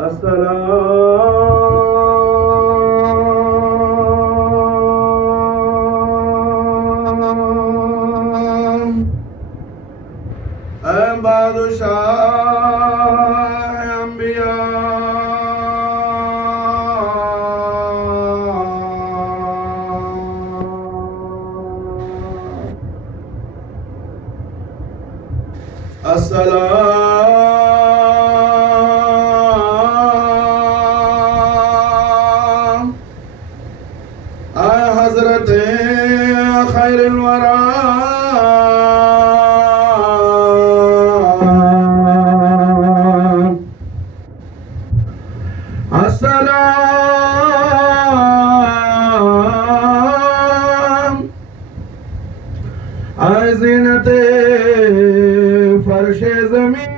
अस्सलाम ऐ बादशाह अंबिया अस्सलाम आय हजरत खैरुल वरा अस्सलाम आय ज़ीनते फर्शे ज़मीन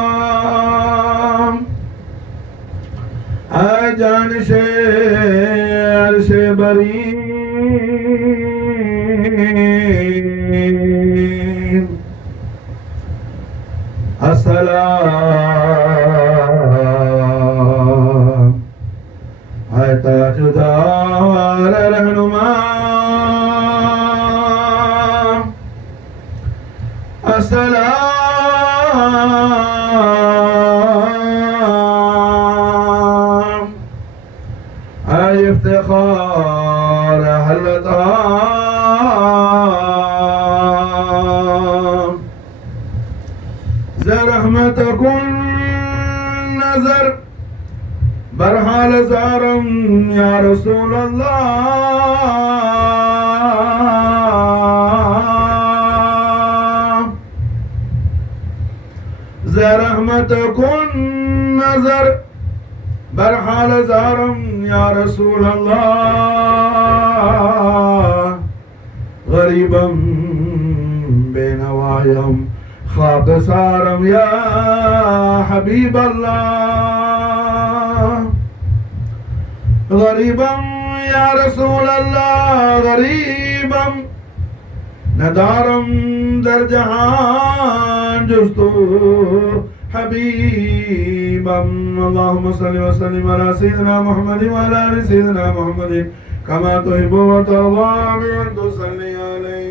अस्सलाम आय जानशे अर्शे बरी अस्सलाम है ताजुदार रहनुमा अस्सलाम है इफ्तिखार हलता रहमतकुन नजर बरहाल ज़ारम या रसूल अल्लाह रहमतकुन नजर बरहाल ज़ारम या रसूल अल्लाह गरीबम बेनवायम ख्वाब सारम या हबीब अल्लाह गरीबम या रसूल अल्लाह गरीबम नदारम दर जहान जुस्तु हबीबम अल्लाहुम्मा सल्लि व सल्लिम अला सय्यिदिना मुहम्मद व अला आलि सय्यिदिना मुहम्मद कमा तुहिब्बु व तर्दा व तुसल्ली अलैहि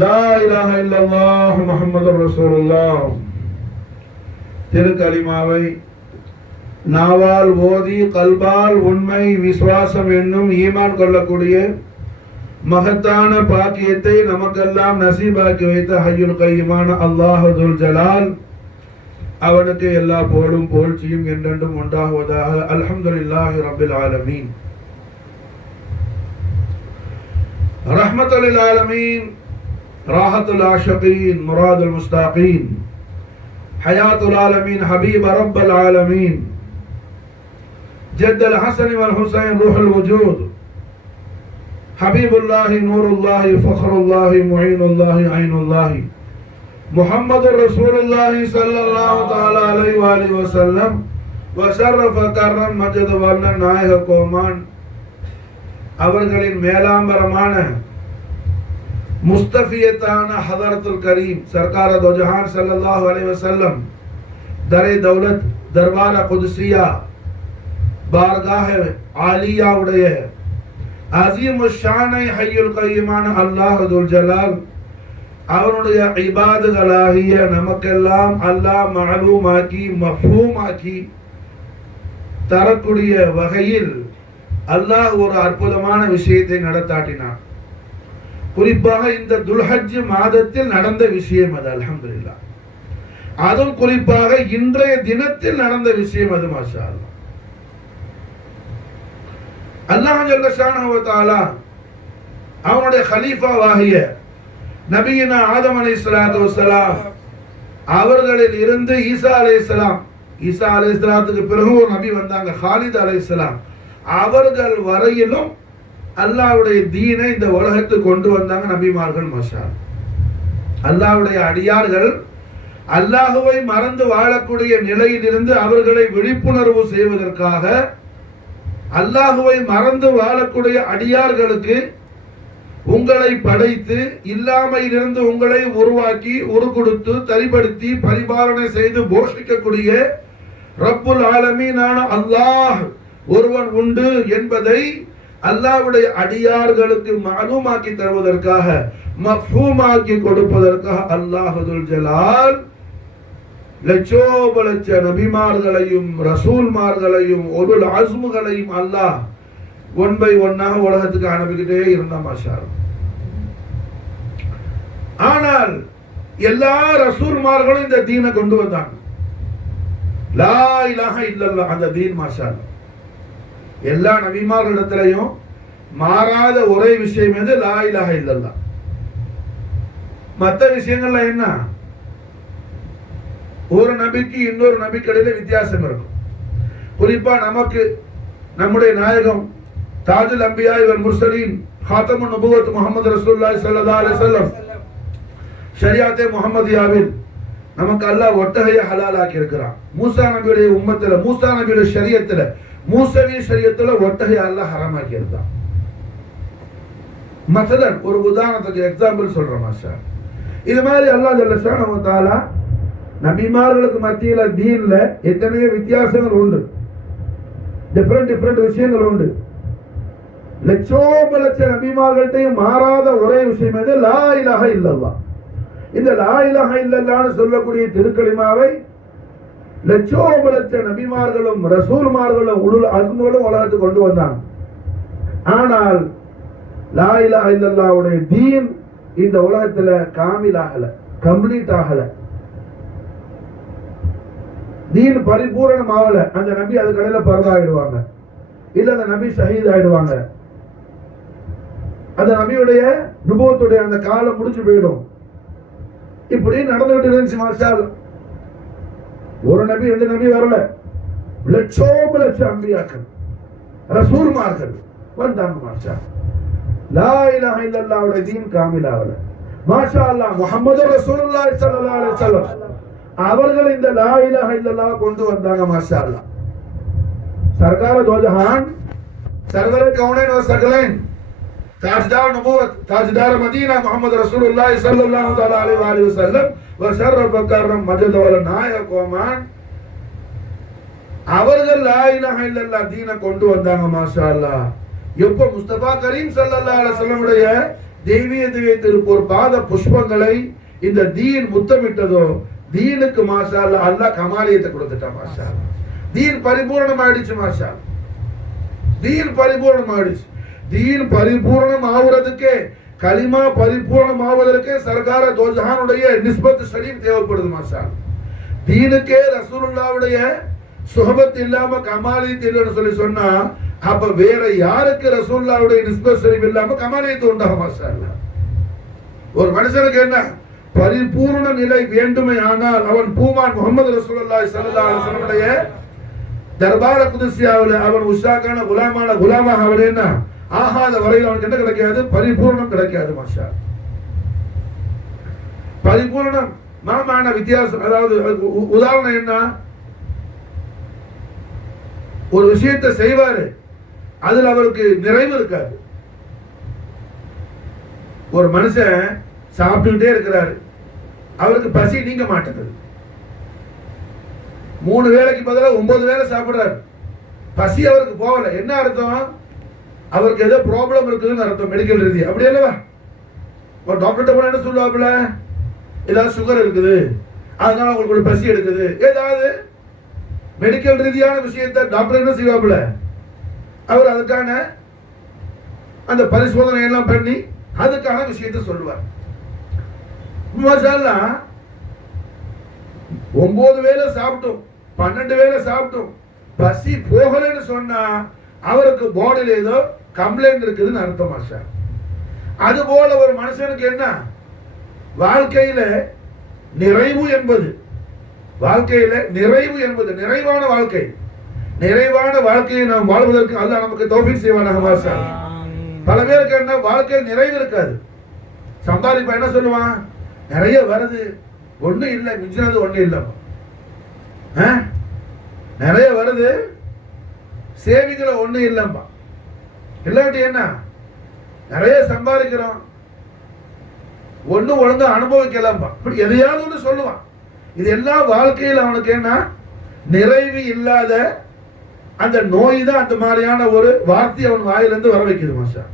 லா இலாஹ இல்லல்லாஹ் முஹம்மதுர் ரசூலுல்லாஹ் திருக்கலிமாவை நாவால் ஓதி கல்பால் உண்மை விசுவாசம் என்னும் ஈமான் கொள்ளக்கூடிய மகத்தான பாக்கியத்தை நமக்கெல்லாம் நசீபாக்கி வைத்த ஹய்யுல் கய்யுமான அல்லாஹ் துல் ஜலால் அவனுக்கு எல்லா புகழும் புகழ்ச்சியும் என்றென்றும் உண்டாகுவதாக. அல்ஹம்துலில்லாஹி ரப்பில் ஆலமீன் ரஹ்மத்துல் லில் ஆலமீன் राहतुल आशिकीन मुरादुल मुस्ताकीन हयातुल आलमीन हबीब रब्बुल आलमीन जद्दुल हसन वल हुसैन रूहुल वजूद हबीबुल्लाह नूरुल्लाह फखरुल्लाह मुईनुल्लाह ऐनुल्लाह मुहम्मदुर रसूलुल्लाह सल्लल्लाहु तआला अलैहि व आलिहि वसल्लम व शर्रफ करम मजद वर्ण नायक கோமான் அவர்களின் மேலாம்பரமான मुस्तफियतान हज़रतुल करीम सरकार दो जहान सल्लल्लाहु अलैहि वसल्लम दरे दौलत दरबार कुदसिया बारगाह आलिया उடைய அஸீம் ஷான் ஹய்யுல் கய்யுமான அல்லாஹ் துல் ஜலால் அவனுடைய இபாதுகளாகிய நமக்கெல்லாம் அல்லாஹ் மஅலூமாக்கி மஃபூமாக்கி தரக்கூடிய வகையில் அல்லாஹ் ஒரு அற்புதமான விஷயத்தை நடத்தாட்டினான். குறிப்பாக இந்த துல்ஹஜ் மாதத்தில் நடந்த விஷயம் அது. அல்ஹம்துலில்லாஹ். அதுவும் குறிப்பாக இன்றைய தினத்தில் நடந்த விஷயம் அது. மாஷா அல்லாஹ். அல்லாஹ் ஜல்ல ஷானஹு வ தஆலா அவனுடைய கலீஃபாவாகிய நபியினா ஆதம் அலைஹிஸ்ஸலாத்து வஸ்ஸலாம் அவர்களில் இருந்து ஈசா அலைஹிஸ்ஸலாத்துக்கு பிறகு ஒரு நபி வந்தாங்க, ஹாலித் அலைஹிஸ்ஸலாம். அவர்கள் வரையிலும் அல்லாஹ்வுடைய தீனை இந்த உலகத்துக்கு கொண்டு வந்தாங்க நபிமார்கள். மாஷா அல்லாஹ்வுடைய அடியார்கள் அல்லாஹுவை மறந்து வாழக்கூடிய நிலையிலிருந்து அவர்களை விழிப்புணர்வு செய்வதற்காக அல்லாஹுவை மறந்து வாழக்கூடிய அடியார்களுக்கு உங்களை படைத்து இல்லாமையிலிருந்து உங்களை உருவாக்கி உருக்கொடுத்து தரிபடுத்தி பரிபாலனை செய்து போஷிக்கக்கூடிய ரப்புல் ஆலமீனான அல்லாஹ் ஒருவன் உண்டு என்பதை அல்லாஹ்வுடைய அடியார்களுக்கு மாலூமாக்கி தருவதற்காக மஃபூமாக்கி கொடுப்பதற்காக அல்லாஹுல் ஜலால் லட்சோப லட்ச நபிமார்களையும் ரசூல்மார்களையும் உலுல் அஸ்முகளையும் அல்லாஹ் ஒன் பை ஒன்னாக உலகத்துக்கு அனுப்பிக்கிட்டே இருந்தான் மாஷா அல்லாஹ். ஆனால் எல்லா ரசூல்மார்களும் இந்த தீனை கொண்டு வந்தாங்க. லா இலாஹ இல்லல்லாஹ் அந்த தீன் மாஷா அல்லாஹ். எல்லா நபிமார்களிடத்திலையும் மாறாத ஒரே விஷயம் எது? லா இலாஹ இல்லல்லாஹ். மற்ற விஷயங்கள்ல என்ன? ஒரு நபிக்கு இன்னொரு நபிக்கு இடையில வித்தியாசம் இருக்கும். குறிப்பா நமக்கு நம்முடைய நாயகம் தாஜுல் அம்பியா வல் முர்சலீன் காத்தமுன் நபுவத் முஹம்மது ரசூலுல்லாஹி ஸல்லல்லாஹு அலைஹி வஸல்லம் ஷரியாத்தே முஹம்மதியாவில் நமக்கு அல்லாஹ் ஒட்டகையை ஹலாலாக்கி இருக்கிறான். மூசா நபியுடைய உம்மத்துல, மூசா நபியுடைய ஷரியத்துல, மூசவி ஷரியத்துல ஒட்டகையை அல்லாஹ் ஹராமாக்கி இருந்தான். மஸலன் ஒரு உதாரணத்துக்கு எக்ஸாம்பிள் சொல்றேன் மாஷா. இது மாதிரி அல்லாஹ் ஜல்ல ஷானஹு வ தஆலா நபிமார்களுக்கு மத்தியில தீன்ல எத்தனையோ வித்தியாசங்கள் உண்டு, டிஃபரெண்ட் விஷயங்கள் உண்டு. லட்சோப லட்ச நபிமார்கள்ட்டையும் மாறாத ஒரே விஷயம் எது? லா இலாஹ இல்லல்லாஹ். இந்த லா இலாஹ இல்லல்லாஹ்னு சொல்லக்கூடிய திருக்கலிமாவை லட்சோப லட்ச நபிமார்களும் ரசூல்மார்களும் உலுல் அஸ்முகளும் உலகத்துக்கு கொண்டு வந்தாங்க. ஆனால் லா இலாஹ இல்லல்லாஹ்வுடைய தீன் இந்த உலகத்துல காமில் ஆகல, கம்ப்ளீட் ஆகல, தீன் பரிபூரணம் ஆகல. அந்த நபி அது கடையில பரதாயிடுவாங்க, இல்ல அந்த நபி ஷஹீத் ஆயிடுவாங்க, அந்த நபியுடைய நுபுவத்துடைய அந்த காலம் முடிஞ்சு போயிடும். இப்படி நடந்துகிட்டு இருந்துச்சு மாஷா அல்லாஹ். ஒரு நபி ரெண்டு நபி வரல, லட்சோப லட்ச அம்பியாக்கள் ரசூல்மார்கள் வந்தாங்க மாஷா. லா இலாஹ இல்லல்லாஹ்வுடைய தீன் காமில் ஆகல மாஷா அல்லாஹ். முஹம்மது ரசூலுல்லாஹி ஸல்லல்லாஹு அலைஹி வஸல்லம் அவர்கள் இந்த லா இலாஹ இல்லல்லாஹ் கொண்டு வந்தாங்க மாஷா அல்லாஹ். सरकार दो जहान सरवर कौनैन व सकलैन ताजदार नबूवत ताजदार मदीना मोहम्मद रसूलुल्लाह सल्लल्लाहु अलैहि वसल्लम व शर्रफ करम मजद वल नायक ओमान அவர்கள் லா இலாஹ இல்லல்லாஹ் தீனை கொண்டு வந்தாங்க மாஷா அல்லாஹ். எப்போ முஸ்தபா கரீம் ஸல்லல்லாஹு அலைஹி வஸல்லம் உடைய தெய்வீக திருப்பூர் பாத புஷ்பங்களை இந்த தீன் முத்தமிட்டதோ தீனுக்கு மாஷா அல்லாஹ் அல்லாஹ் கமாலியத்தை கொடுத்துட்டான் மாஷா அல்லாஹ். தீன் பரிபூர்ணம் ஆயிடுச்சு மாஷா. தீன் பரிபூர்ணம் ஆயிடுச்சு. தீன் பரிபூர்ணம் ஆகுறதுக்கு, கலிமா பரிபூர்ணம் ஆவதற்கு சர்க்கார தோஜஹானுடைய நிஸ்பத் ஷரீஃப் தேவைப்படுது மாஷா. தீனுக்கே ரசூலுல்லாஹ்வுடைய சுஹபத் இல்லாம கமாலியத் இல்லைன்னு சொல்லி சொன்னா அப்ப வேற யாருக்கு ரசூலுல்லாஹ்வுடைய நிஸ்பத் ஷரீஃப் இல்லாம கமாலியத் உண்டாகும் மாஷா அல்லாஹ். ஒரு மனுஷனுக்கு என்ன பரிபூர்ண நிலை வேண்டுமே ஆனால் அவன் பூமான் முஹம்மது ரசூலுல்லாஹி ஸல்லல்லாஹு அலைஹி வஸல்லம் தர்பார குதுசியாவில் அவன் உஷாக்கான குலாமான குலாமாக அவனேன்னா ஆகாத வரையில் அவனுக்கு என்ன கிடைக்காது? பரிபூர்ணம் கிடைக்காது மாஷா. பரிபூர்ணம் மாமான வித்தியாசம். அதாவது உதாரணம் என்ன? ஒரு விஷயத்தை செய்வாரு, அதுல அவருக்கு நிறைவு இருக்காது. ஒரு மனுஷன் சாப்பிட்டுட்டே இருக்கிறாரு, அவருக்கு பசி நீங்க மாட்டேங்குது. 3 வேளைக்கு பதிலாக 9 வேளை சாப்பிடுறாரு, பசி அவருக்கு போகல. என்ன அர்த்தம்? அவருக்கு ஏதோ ப்ராப்ளம் இருக்குதுன்னு அர்த்தம், மெடிக்கல் ரீதி. அப்படி இல்லவா? ஒரு டாக்டர்கிட்ட போனா என்ன சொல்லுவாப்புல? ஏதாவது சுகர் இருக்குது, அதனால உங்களுக்கு பசி எடுக்குது. ஏதாவது மெடிக்கல் ரீதியான விஷயத்தை டாக்டர் என்ன செய்வாப்புல? அவர் அதுக்கான அந்த பரிசோதனை எல்லாம் பண்ணி அதுக்கான விஷயத்தை சொல்லுவார். மாஷா 9 வேளை சாப்பிட்டோம், 12 வேளை சாப்பிட்டோம், பசி போகலன்னு சொன்னா அவருக்கு பாடியில் ஏதோ கம்ப்ளைண்ட் இருக்குதுன்னு அர்த்தம் மாஷா. அது போல ஒரு மனுஷனுக்கு என்ன வாழ்க்கையில நிறைவு என்பது, வாழ்க்கையில நிறைவு என்பது நிறைவான வாழ்க்கை, நிறைவான வாழ்க்கையை நாம் வாழ்வதற்கு அல்லாஹ் நமக்கு தௌஃபீக் செய்வானாக மாஷா. பல பேருக்கு என்ன வாழ்க்கையில் நிறைவு இருக்காது. சம்பாதிப்பா என்ன சொல்லுவான்? நிறைய வருது, ஒண்ணும் இல்லை, மிஞ்சினது ஒண்ணும் இல்லைப்பா. நிறைய வருது, சேவிங்களை ஒண்ணும் இல்லைப்பா. இல்லாட்டி என்ன, நிறைய சம்பாதிக்கிறோம், ஒன்னும் ஒழுங்கா அனுபவிக்கலாம்பா. இப்படி எதையாவது ஒன்று சொல்லுவான். இது எல்லாம் வாழ்க்கையில் அவனுக்கு என்ன, நிறைவு இல்லாத அந்த நோய் தான் அந்த மாதிரியான ஒரு வார்த்தை அவன் வாயிலிருந்து வர வைக்குது மாஷா.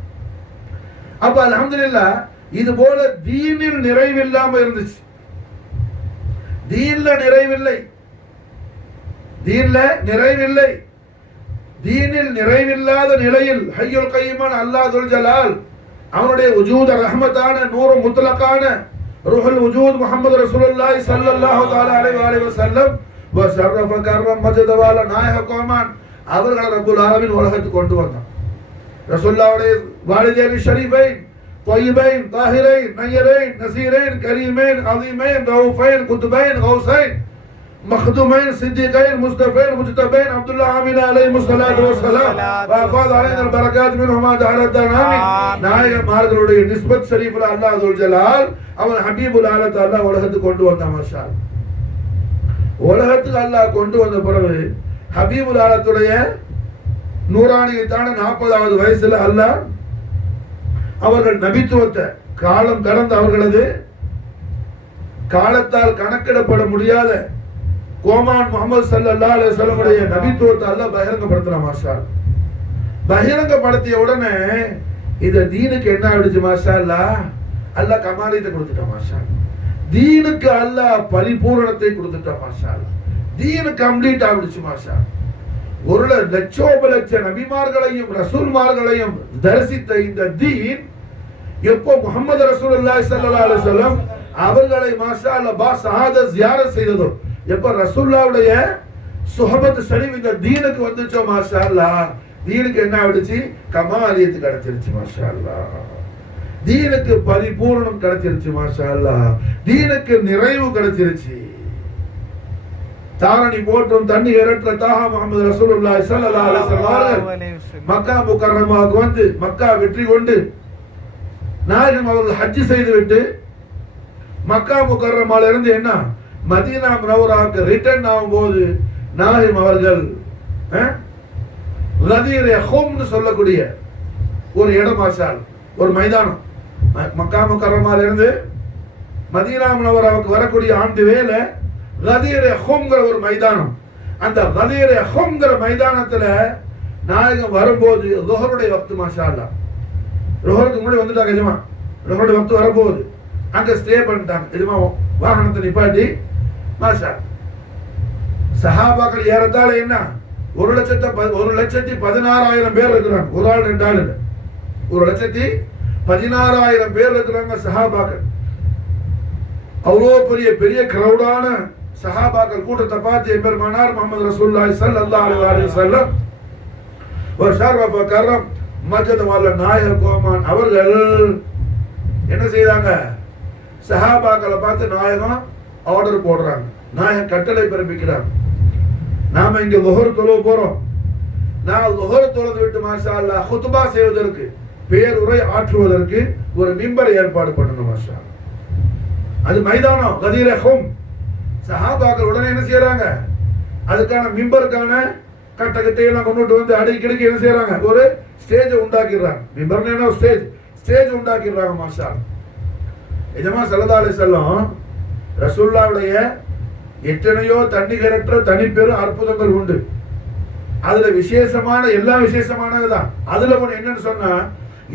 அப்ப அல்ஹம்துலில்லாஹ் இது போல தீனில் நிறைவு இல்லாம இருந்துச்சு. தீன்ல நிறைவில்லை, தீன்ல நிறைவில்லை. தீனில் நிறைவில்லாத நிலையில் ஹய்யுல் கய்யூமான அல்லாஹ் துல் ஜலால் அவனுடைய வஜூத் ரஹ்மத்தான நூறு முத்லகான ரூஹுல் வஜூத் முஹம்மது ரசூலுல்லாஹி ஸல்லல்லாஹு தஆலா அலைஹி வஸல்லம் வ ஷர்ரஃப கர்ரம் மஜ்தவால நாயக கோமான் அவர்களை ரப்பல் ஆலமீன் உலகத்துக்கு கொண்டு வந்தான். ரசூலுல்லாஹுடைய வாலிதைன் ஷரீஃபைன் طيبين طاهرين نيرين نسيرين كريمين عظيمين رؤوفين قطبين غوثين مخدومين صديقين مصطفين مجتبين عبد الله عامل عليه الصلاه والسلام وافاض علينا البركات منهما دهر الدار آمين. நாயகமார்களுடைய நிஸ்பத் ஷரீஃப்ல அல்லாஹ் துல் ஜலால் அவன் ஹபீபுல் ஆலத் அல்லாஹ் உலகத்துக்கு கொண்டு வந்தான் மாஷா. உலகத்துக்கு அல்லாஹ் கொண்டு வந்த பிறகு ஹபீபுல் ஆலத்துடைய நூறானியத்தான 40வது வயசுல அல்லாஹ் அவர்கள் நபித்துவத்தை காலம் கடந்த அவர்களது காலத்தால் கணக்கிடப்பட முடியாத கோமான் முஹம்மது ஸல்லல்லாஹு அலைஹி வஸல்லம் உடைய நபித்துவத்தை அல்லாஹ் பகிரங்கப்படுத்தின மாஷா. பகிரங்கப்படுத்திய உடனே இந்த தீனுக்கு என்ன ஆயிடுச்சு மாஷா அல்லாஹ், அல்லாஹ் கமாலியத்தை கொடுத்துட்டான் மாஷா. தீனுக்கு அல்லாஹ் பரிபூரணத்தை கொடுத்துட்டான் மாஷா. தீனு கம்ப்ளீட் ஆயிடுச்சு மாஷா. ஒரு லட்சோபலட்ச நபிமார்களையும் ரசூல்மார்களையும் தரிசித்த இந்த தீன் எப்போ முஹம்மது ரசூலுல்லாஹி ஸல்லல்லாஹு அலைஹி வஸல்லம் அவர்களை மாஷா அல்லாஹ் பா ஷஹாதத் ஜியாரத் செய்ததோ, எப்போ ரசூலுல்லாஹ்வுடைய சுஹபத் ஷரீஃப் இந்த தீனுக்கு வந்துச்சோ மாஷா அல்லாஹ், தீனுக்கு என்ன ஆயிடுச்சு, கமாலியத்து கிடைச்சிருச்சு மாஷா அல்லாஹ். தீனுக்கு பரிபூரணம் கிடைச்சிருச்சு மாஷா அல்லாஹ். தீனுக்கு நிறைவு கிடைச்சிருச்சு. தாரணி போற்றும் தண்ணி இரற்ற தாஹா முஹம்மது ரசூலுல்லாஹி ஸல்லல்லாஹு அலைஹி வஸல்லம் மக்கா முக்கர்ரமாவுக்கு வந்து மக்கா வெற்றி கொண்டு நாயகம் அவர்கள் ஹஜ் செய்து விட்டு மக்கா முக்கர்ரமால இருந்து என்ன மதீனா முனவராவுக்கு ரிட்டர்ன் ஆகும்போது நாயகம் அவர்கள் கதீர் யஹூம்னு சொல்லக்கூடிய ஒரு இடம் மாஷால், ஒரு மைதானம், மக்கா முக்கர்ரமால இருந்து மதீனா முனவராவுக்கு வரக்கூடிய ஆண்டு வேலை கதீர் யஹூம்ங்கிற ஒரு மைதானம். அந்த கதீர் யஹூம்ங்கிற மைதானத்துல நாயகம் வரும்போது லுஹருடைய வக்து மாஷா அல்லாஹ், லுஹருக்கு முன்னாடி வந்துட்டாங்க எஜமா, லுஹருடைய வக்து வரப்போகுது. அங்க ஸ்டே பண்ணிட்டாங்க எஜமா, வாகனத்தை நிப்பாட்டி மாஷா. சஹாபாக்கள் ஏறத்தாழ என்ன 1,16,000 பேர் இருக்கிறாங்க. ஒரு ஆள் 2 ஆள் இல்லை, 1,16,000 பேர் இருக்கிறாங்க சஹாபாக்கள். அவ்வளோ பெரிய பெரிய கிரௌடான சஹாபாக்கள் கூட்டத்தை பார்த்து எம்பெருமானார் முஹம்மது ரசூலுல்லாஹி ஸல்லல்லாஹு அலைஹி வஸல்லம் வ ஷர்ரஃப கர்ரம் மஜ்தவால நாயக கோமான் அவர்கள் என்ன செய்தாங்க, சஹாபாக்களை பார்த்து நாயகம் ஆர்டர் போடுறாங்க, நாயகம் கட்டளை பிறப்பிக்கிறாங்க. நாம இங்க லுஹர் தொழுவ போறோம், நான் லுஹர் தொழுது விட்டு மாஷா அல்லாஹ் குத்பா செய்வதற்கு, பேருரை ஆற்றுவதற்கு ஒரு மிம்பர் ஏற்பாடு பண்ணணும் மாஷா. அது மைதானம் கதீர் யஹூம். சஹாபாக்கள் உடனே என்ன செய்யறாங்க, அதுக்கான மிம்பருக்கான கட்டகத்தையெல்லாம் கொண்டுட்டு வந்து அடிக்கடிக்கு என்ன செய்யறாங்க, ஒரு ஸ்டேஜ் உண்டாக்கிடுறாங்க. மிம்பர்னா என்ன, ஸ்டேஜ் உண்டாக்கிடுறாங்க மாஷா. எஜமா ஸல்லல்லாஹு அலைஹி வஸல்லம் ரசூலுல்லாஹ்வுடைய எத்தனையோ தன்னிகரற்ற தனிப்பெரும் அற்புதங்கள் உண்டு. அதுல விசேஷமான எல்லாம் விசேஷமானதுதான். அதுல ஒண்ணு என்னன்னு சொன்னா,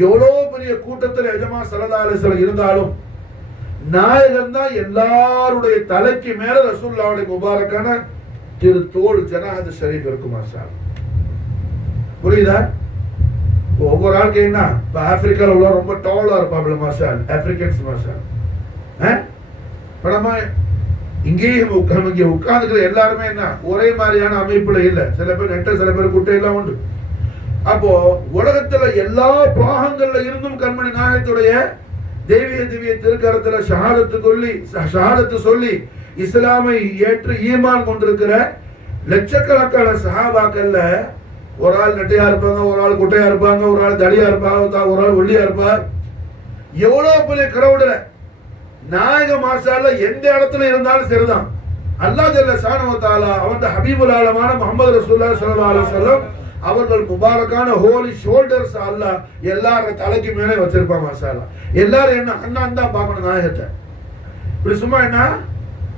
எவ்வளவு பெரிய கூட்டத்தில் எஜமா ஸல்லல்லாஹு அலைஹி வஸல்லம் இருந்தாலும் நாயகம் தான் எல்லாருடைய தலைக்கு மேல ரசூலுல்லாஹ்வுடைய முபாரக்கான திரு தோள் ஜனாஹத் ஷரீஃப் இருக்கும் மாஷா. புரியுதா? ஒவ்வொரு ஆளுக்கு என்ன, இப்ப ஆப்பிரிக்கால உள்ள ரொம்ப டாலா இருப்பாப்ல மாஷா, ஆப்பிரிக்கன்ஸ் மாஷா. இப்ப நம்ம இங்கேயே உட்கார்ந்துக்கிற எல்லாருமே என்ன ஒரே மாதிரியான அமைப்புல இல்ல. சில பேர் நெட்ட, சில பேர் குட்டை எல்லாம் உண்டு. அப்போ உலகத்துல எல்லா பாகங்கள்ல இருந்தும் கண்மணி நாயகத்துடைய தெய்வீக திவ்ய திருக்கரத்துல ஷஹாதத்து சொல்லி இஸ்லாமை ஏற்று ஈமான் கொண்டிருக்கிற லட்சக்கணக்கான சஹாபாக்கள்ல ஒரு ஆள் நெட்டையா இருப்பாங்க, ஒரு ஆள் குட்டையா இருப்பாங்க, ஒரு ஆள் தடியா இருப்பாங்க, ஒரு ஆள் ஒல்லியா இருப்பார். எவ்வளவு பெரிய கிரௌடுல நாயக மாஷால்ல எந்த இடத்துல இருந்தாலும் சரிதான், அல்லாஹ் ஜல்ல ஷானஹு வ தஆலா அவன் ஹபீபுல் ஆலமான முஹம்மது ரசூலுல்லாஹி ஸல்லல்லாஹு அலைஹி வஸல்லம் அவர்கள் முபாரக்கான ஹோலி ஷோல்டர்ஸ் அல்லாஹ் எல்லாரும் தலைக்கு மேலே வச்சிருப்பான். மாஷாஅல்லாஹ் எல்லாரும் என்ன அண்ணான் தான் பார்க்கணும் நாயகத்தை. இப்படி சும்மா என்ன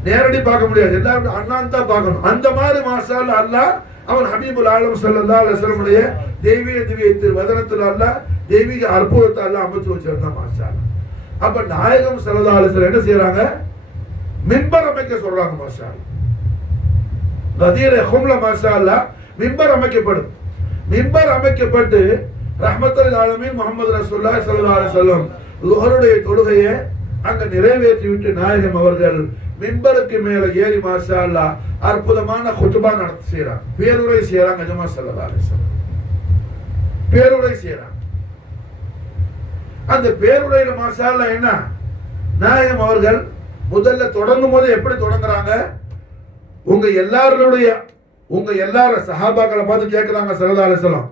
நேரடி பார்க்க முடியாது, எல்லாரும் அண்ணான் தான் பார்க்கணும். அந்த மாதிரி மாஷாஅல்லாஹ் அல்லாஹ் அவன் ஹபீபுல் ஆலம் ஸல்லல்லாஹு அலைஹி வஸல்லம் உடைய தெய்வீக திவ்ய வதனத்துல அல்லாஹ் தெய்வீக அற்புதத்தை அல்லாஹ் அமைச்சு வச்சிருந்தான். மாஷாஅல்லாஹ் அப்ப நாயகம் ஸல்லல்லாஹு அலைஹி வஸல்லம் என்ன செய்யறாங்க, மிம்பர் அமைக்க சொல்றாங்க. மாஷாஅல்லாஹ் கதீர ஹும்ல மாஷாஅல்லாஹ் மிம்பர் அமைக்கப்படும். மிம்பர் அமைக்கப்பட்டு ரஹ்மத்துல் ஆலமீன் முஹம்மது ரசூலுல்லாஹி ஸல்லல்லாஹு அலைஹி வஸல்லம் லுஹருடைய தொழுகையை அங்க நிறைவேற்றி விட்டு நாயகம் அவர்கள் மிம்பருக்கு மேல ஏறி மாஷாஅல்லாஹ் அற்புதமான குதுபா நடத்தி செய்யறாங்க, பேருரை செய்யறாங்க. ஜமா ஸல்லல்லாஹு அலைஹி வஸல்லம் பேருரை செய்யறாங்க. அந்த பேருரையில மாஷாஅல்லாஹ் என்ன நாயகம் அவர்கள் முதல்ல தொடங்கும் போது எப்படி தொடங்குறாங்க, உங்க எல்லாரும் சஹாபாக்களை பார்த்து கேட்கிறாங்க ஸல்லல்லாஹு அலைஹி வஸல்லம்.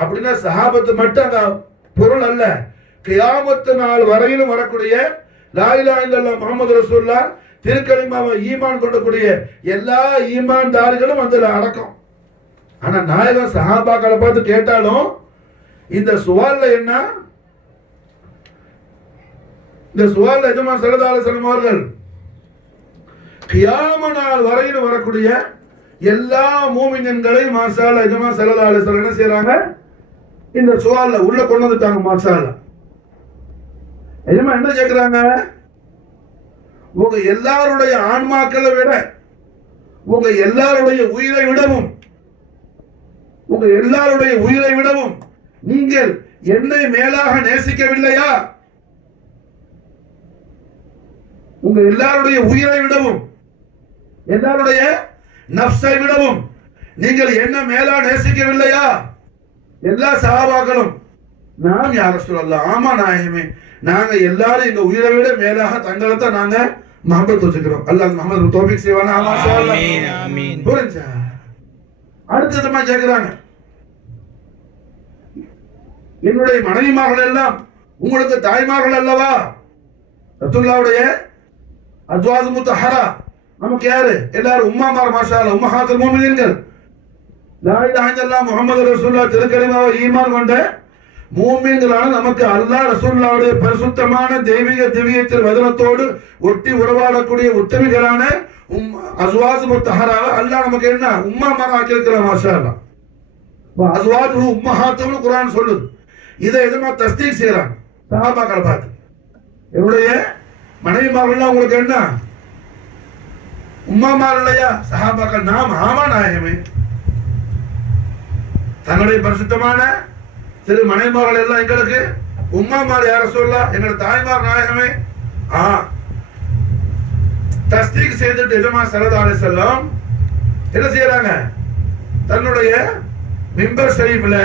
அப்படின்னா சஹாபத்து மட்டும் அந்த பொருள் அல்ல, கியாமத்து நாள் வரையிலும் வரக்கூடிய லா இலாஹா இல்லல்லாஹ் முஹம்மது ரசூலுல்லாஹ் திருக்கலிமாவை ஈமான் கொண்டக்கூடிய எல்லா ஈமான்தாரிகளும் அதுல அடக்கம். ஆனா நாயகம் சஹாபாக்களை பார்த்து கேட்டாலும் இந்த சுவால்ல என்ன, இந்த சுவால்ல எஜமா ஸல்லல்லாஹு அலைஹி வஸல்லம் அவர்கள் கியாம நாள் வரையிலும் வரக்கூடிய எல்லா மூமின்களையும் மாஷாஅல்லாஹ் எஜமா ஸல்லல்லாஹு அலைஹி வஸல்லம் என்ன செய்றாங்க, இந்த சுவால்ல உள்ள கொண்டு வந்துட்டாங்க. மாஷாஅல்லாஹ் எஜமா என்ன கேக்குறாங்க, உங்க எல்லாருடைய ஆன்மாக்களை விட, உங்க எல்லாருடைய உயிரை விடவும் நீங்கள் என்னை மேலாக நேசிக்கவில்லையா? உங்க எல்லாருடைய உயிரை விடவும், எல்லாருடைய நஃப்ஸை விடவும் நீங்கள் என்ன மேலா நேசிக்கவில்லையா? எல்லா சஹாபாக்களும் நாம் யா ரசூலல்லாஹ், ஆமா நாயகமே, நாங்க எல்லாரும் எங்க உயிரை விட மேலாக தங்களை தான் நாங்க மஹப்பத் வச்சுக்கிறோம். அல்லாஹ் முஹம்மது தௌஃபீக் செய்வானா? மாஷாஅல்லாஹ் ஆமீன். புரிஞ்சா? அடுத்ததுமா கேக்குறாங்க, என்னுடைய மனைவிமார்கள் எல்லாம் உங்களுக்கு தாய்மார்கள் அல்லவா? ரசூலுல்லாஹ்வுடைய அஸ்வாஜ் முத்தஹரா நமக்கு யாரு? எல்லாரும் உம்மாமார். மாஷாஅல்லாஹ் உம்மஹாத்துல் முஃமினீன்கள். லா இலாஹா இல்லல்லாஹ் முஹம்மது ரசூலுல்லாஹ் திருக்கலிமாவை ஈமான் கொண்ட மூமின்களான நமக்கு அல்லாஹ் ரசூலுல்லாஹ்வுடைய பரிசுத்தமான தெய்வீக திவ்யத்தில் வதனத்தோடு ஒட்டி உறவாடக்கூடிய உத்தமிகளான அஸ்வாஜ் முத்தஹராவை அல்லாஹ் நமக்கு என்ன உம்மாமார் ஆக்கி இருக்கிறார். மாஷாஅல்லாஹ் அஸ்வாஜ் உம்மஹாத்துல் குர்ஆன் சொல்லுது. இதை எதமா தஸ்தீக் செய்யறாங்க சஹாபாக்களை பார்த்து, என்னுடைய மனைவிமார்கள் உங்களுக்கு என்ன உம்மாமார் இல்லையா? சஹாபாக்கள் நாம் ஆமா நாயகமே, தங்களுடைய பரிசுத்தமான திரு மனைவிமார்கள் எல்லாம் எங்களுக்கு உம்மாமார் யார சொல்லலாம், எங்களோட தாய்மார் நாயகமே. தஸ்தீக் செய்துட்டு எஜமா ஸல்லல்லாஹு அலைஹி வஸல்லம் என்ன செய்யறாங்க, தன்னுடைய மிம்பர் ஷரீஃப்ல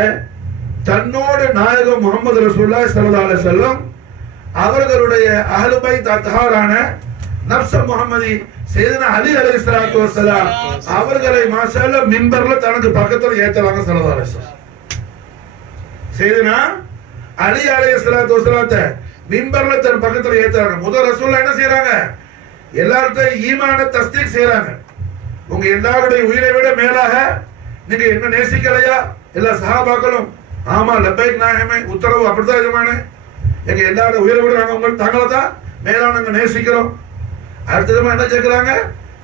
தன்னோடு நாயகம் முஹம்மது ரசூலுல்லாஹி ஸல்லல்லாஹு அலைஹி வஸல்லம் அவர்களுடைய அஹ்லு பைத் அத்ஹாரான நஃப்ஸ முஹம்மதி சையதுனா அலி அலைஹிஸ்ஸலாத்து வஸ்ஸலாம் அவர்களை மாஷாஅல்லாஹ் மிம்பர்ல தனக்கு பக்கத்துல ஏத்துறாங்க ஸல்லல்லாஹு அலைஹி வஸல்லம். சையதுனா அலி அலைஹிஸ்ஸலாத்து வஸ்ஸலாத்தை மிம்பர்ல தன் பக்கத்துல ஏத்துறாங்க. முதல் ரசூலுல்லாஹ் என்ன செய்றாங்க, எல்லார்ட்டையும் ஈமான தஸ்தீக் செய்றாங்க. உங்க எல்லாருடைய உயிரை விட மேலாக நீங்க என்ன நேசிக்கலையா? எல்லா சஹாபாக்களும் ஆமா லப்பைக் நாயகமே, உத்தரவு அப்படித்தான் எஜமானே, எங்க எல்லாரும் உயிரை விட நாங்க உங்களுக்கு தங்களை தான் மேலாக நாங்க நேசிக்கிறோம். அடுத்ததுமா என்ன கேட்கிறாங்க,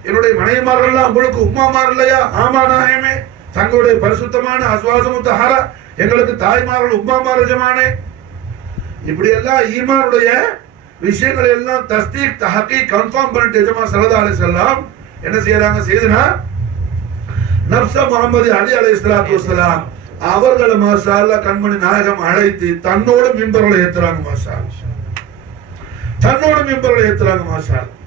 என்னுடைய மனைவிமார்கள்லாம் உங்களுக்கு உம்மாமார் இல்லையா? ஆமா நாயகமே, தங்களுடைய பரிசுத்தமான அஸ்வாஜ் முத்தஹரா எங்களுக்கு தாய்மார்கள் உம்மாமார் எஜமானே. இப்படி எல்லாம் ஈமானுடைய விஷயங்களை எல்லாம் தஸ்தீக் தஹகீக் கன்ஃபார்ம் பண்ணிட்டு எஜமா ஸல்லல்லாஹு அலைஹி வஸல்லம் என்ன செய்யறாங்க, செய்தனா நஃப்ஸ முஹம்மது அலி அலைஹிஸ்ஸலாத்து வஸ்ஸலாம் அவர்களை மாஷாஅல்லாஹ் கண்மணி நாயகம் அழைத்து தன்னோடு மிம்பர்ல ஏத்துறாங்க. மாஷாஅல்லாஹ் தன்னோடு மிம்பர்ல ஏத்துறாங்க. மாஷாஅல்லாஹ்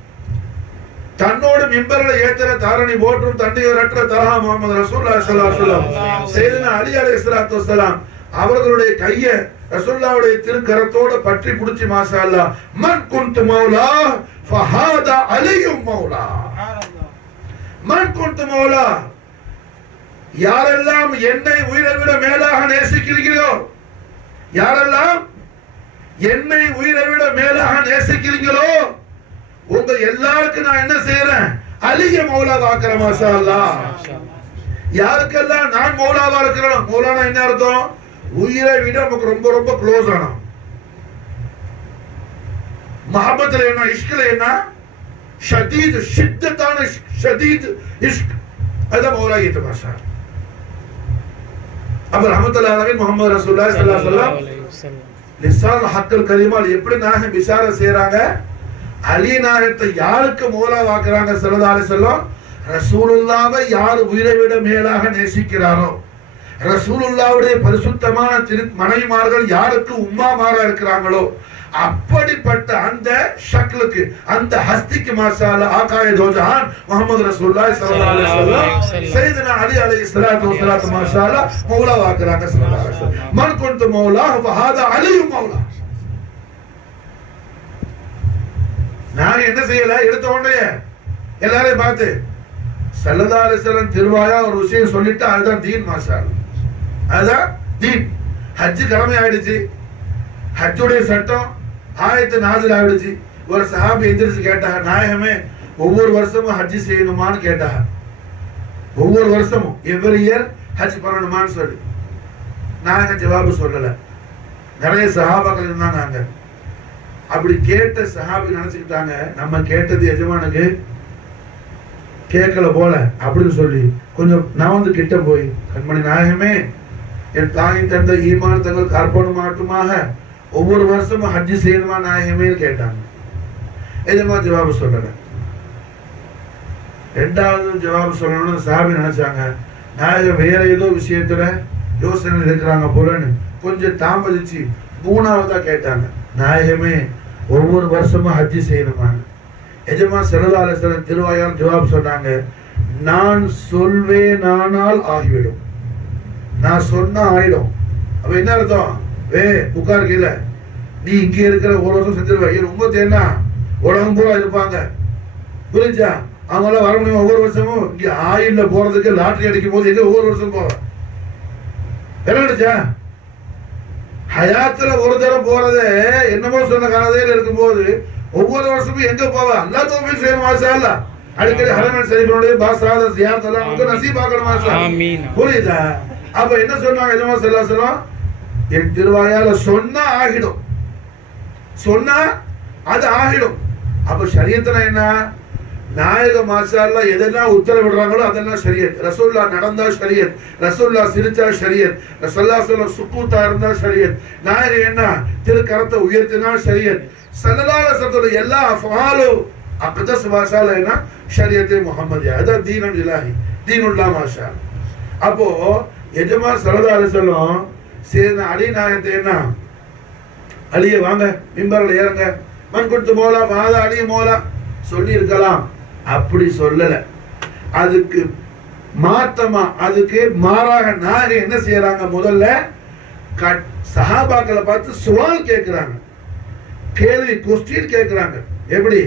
தன்னோடு மிம்பர்ல ஏத்துற தாரணி போற்றும் தண்டியரற்ற தலஹா முஹம்மது ரசூலுல்லாஹி ஸல்லல்லாஹு அலைஹி வஸல்லம் சையதுனா அலி அலைஹிஸ்ஸலாத்து வஸ்ஸலாம் அவர்களுடைய கையை ரசூலுல்லாஹ்வுடைய திருக்கரத்தோட பற்றி பிடிச்சி மாஷாஅல்லாஹ் மன் குன்து மௌலா ஃபஹாதா அலியும் மௌலா. மன் குன்து மௌலா, யாரெல்லாம் என்னை உயிரை விட மேலாக நேசிக்கிறீர்களோ, யாரெல்லாம் என்னை உயிரை விட மேலாக நேசிக்கிறீங்களோ உங்க எல்லாருக்கும் நான் என்ன செய்யறேன், அலிய மௌலாவா ஆக்குறேன். மாஷா அல்லாஹ். யாருக்கெல்லாம் நான் மௌலாவா இருக்கிறேன், மௌலானா என்ன அர்த்தம், உயிரை விட நமக்கு ரொம்ப ரொம்ப க்ளோஸ் ஆனோம். மஹப்பத்துல என்ன, இஷ்க்ல என்ன, ஷதீத் ஷித்தத்தான ஷதீத் இஷ்க், அதான் மௌலாயியத். மாஷா அப்ப ரஹ்மத்துல்லாஹி அலைஹி முஹம்மது ரசூலுல்லாஹி ஸல்லல்லாஹு அலைஹி வஸல்லம் லிசான் ஹக்கல் கரீமால் எப்படி நாயகம் பிஷார செய்றாங்க, அலி நாயகத்தை யாருக்கு மௌலாவா ஆக்குறாங்க ஸல்லல்லாஹு அலைஹி வஸல்லம், ரசூலுல்லாஹ்வை யார் உயிரை விட மேலாக நேசிக்கிறாரோ, ரசூலுல்லாஹ்வுடைய பரிசுத்தமான மனைவிமார்கள் யாருக்கு உம்மாமாரா இருக்கிறாங்களோ, அப்படிப்பட்ட அந்த ஷக்லுக்கு, அந்த ஹஸ்திக்கு மாஷா அல்லாஹ் ஆகாய தோஜஹான் முஹம்மது ரசூலுல்லாஹி ஸல்லல்லாஹு அலைஹி வஸல்லம் சையதுனா அலி அலைஹிஸ்ஸலாத்து வஸலாம் மாஷா அல்லாஹ் மௌலா ஆக்குறாங்க ஸல்லல்லாஹு அலைஹி வஸல்லம். மன் குன்து மௌலா ஃபஹாதா அலியு மௌலா. நான் என்ன செய்யல, எடுத்த உடனே எல்லாரையும் பார்த்து ஸல்லல்லாஹு அலைஹி வஸல்லம் திருவாயா ஒரு விஷயம் சொல்லிட்டு அதுதான் தீன். மாஷா அல்லாஹ், அதுதான் தீன். ஹஜ் கடமை ஆயிடுச்சு, ஹஜ்ஜுடைய சட்டம் ஆயத்து நாசில் ஆயிடுச்சு. ஒரு சஹாபி எந்திரிச்சு கேட்டாங்க, நாயகமே ஒவ்வொரு வருஷமும் ஹஜ் செய்யணுமான்னு கேட்டாங்க. ஒவ்வொரு வருஷமும் எவ்ரி இயர் ஹஜ் பண்ணணுமான்னு சொல்லி நாயகம் ஜவாபு சொல்லல. நிறைய சஹாபாக்கள் இருந்தாங்க. அப்படி கேட்ட சஹாபி நினைச்சுக்கிட்டாங்க, நம்ம கேட்டது எஜமானுக்கு கேட்கல போல அப்படின்னு சொல்லி கொஞ்சம் நான் வந்து கிட்ட போய், கண்மணி நாயகமே, என் தாயின் தந்த ஈமான் தங்களுக்கு அர்ப்பணமாட்டுமாக ஒவ்வொரு வருஷமும் ஹஜ் செய்யணுமா நாயகமே கேட்டாங்க. எஜமா ஜவாபு சொல்லல. ரெண்டாவது ஜவாபு சொல்லணும்னு சஹாபி நினைச்சாங்க, நாயகம் வேற ஏதோ விஷயத்துல யோசனை இருக்கிறாங்க போலன்னு கொஞ்சம் தாமதிச்சு மூணாவதா கேட்டாங்க, நாயகமே ஒவ்வொரு வருஷமும் ஹஜ் செய்யணுமா. எஜமா ஸல்லல்லாஹு அலைஹி வஸல்லம் திருவாயால் ஜவாப் சொன்னாங்க, நான் சொல்வேனானால் ஆகிவிடும், நான் சொன்னா ஆயிடும். அப்ப என்ன அர்த்தம், புகார் கீழ நீ இங்க இருக்கிற ஒரு வருஷம் செஞ்சிருவ, உங்க என்ன உலகம் பூரா இருப்பாங்க, புரிஞ்சா, அவங்களாம் வர முடியும். ஒவ்வொரு வருஷமும் இங்க ஆயில்ல போறதுக்கு லாட்டரி அடிக்கும் போது எங்க ஒவ்வொரு வருஷம் போவ விளையாடுச்சா, ஹயாத்துல ஒரு தடவை போறது என்னமோ சொன்ன காலத்தையில இருக்கும்போது ஒவ்வொரு வருஷமும் எங்க போவ, அல்லா தௌஃபீக் செய்யணும். மாஷா அல்லாஹ். அடிக்கடி ஹரமன் ஷரீஃபினுடைய பாஸாத ஜியாரத் எல்லாம் உங்களுக்கு நசீப் ஆகணும். மாஷா ஆமீன். புரியுதா? அப்ப என்ன சொன்னாங்க எஜமா ஸல்லல்லாஹு அலைஹி வஸல்லம், என் திருவாயால சொன்னா ஆகிடும், சொன்னா அது ஆகிடும். அப்ப ஷரியத்னா என்ன, நாயக மாஷா அல்லாஹ் எதெல்லாம் உத்தரவிடுறாங்களோ அதெல்லாம் ஷரியத். ரசூலுல்லாஹ் நடந்தா ஷரியத், ரசூலுல்லாஹ் சிரிச்சா ஷரியத், ஸல்லல்லாஹு அலைஹி வஸல்லம் சுக்கூத்தா இருந்தா ஷரியத், நாயகம் என்ன திருக்கரத்தை உயர்த்தினா ஷரியத், ஸல்லல்லாஹு அலைஹி வஸல்லம் எல்லா அஃஆலு அக்தஸ் மாஷா அல்லாஹ் என்ன ஷரியத்தே முஹம்மதியா, அதான் தீனுல் இலாஹி, தீனுல்லாஹ் மாஷா அல்லாஹ். அப்போ எஜமா ஸல்லல்லாஹு அலைஹி வஸல்லம் சரி அலி நாயகத்தை என்ன, அலிய வாங்க மிம்பர்ல ஏறுங்க, மன் குன்து மௌலா ஃபஹாதா அலி மௌலா சொல்லி இருக்கலாம். அப்படி சொல்லல. அதுக்கு மாத்தமா, அதுக்கு மாறாக நாயகம் என்ன செய்யறாங்க, முதல்ல சஹாபாக்களை பார்த்து சுவால் கேட்கிறாங்க, கேள்வி கொஸ்டின் கேட்கிறாங்க. எப்படி,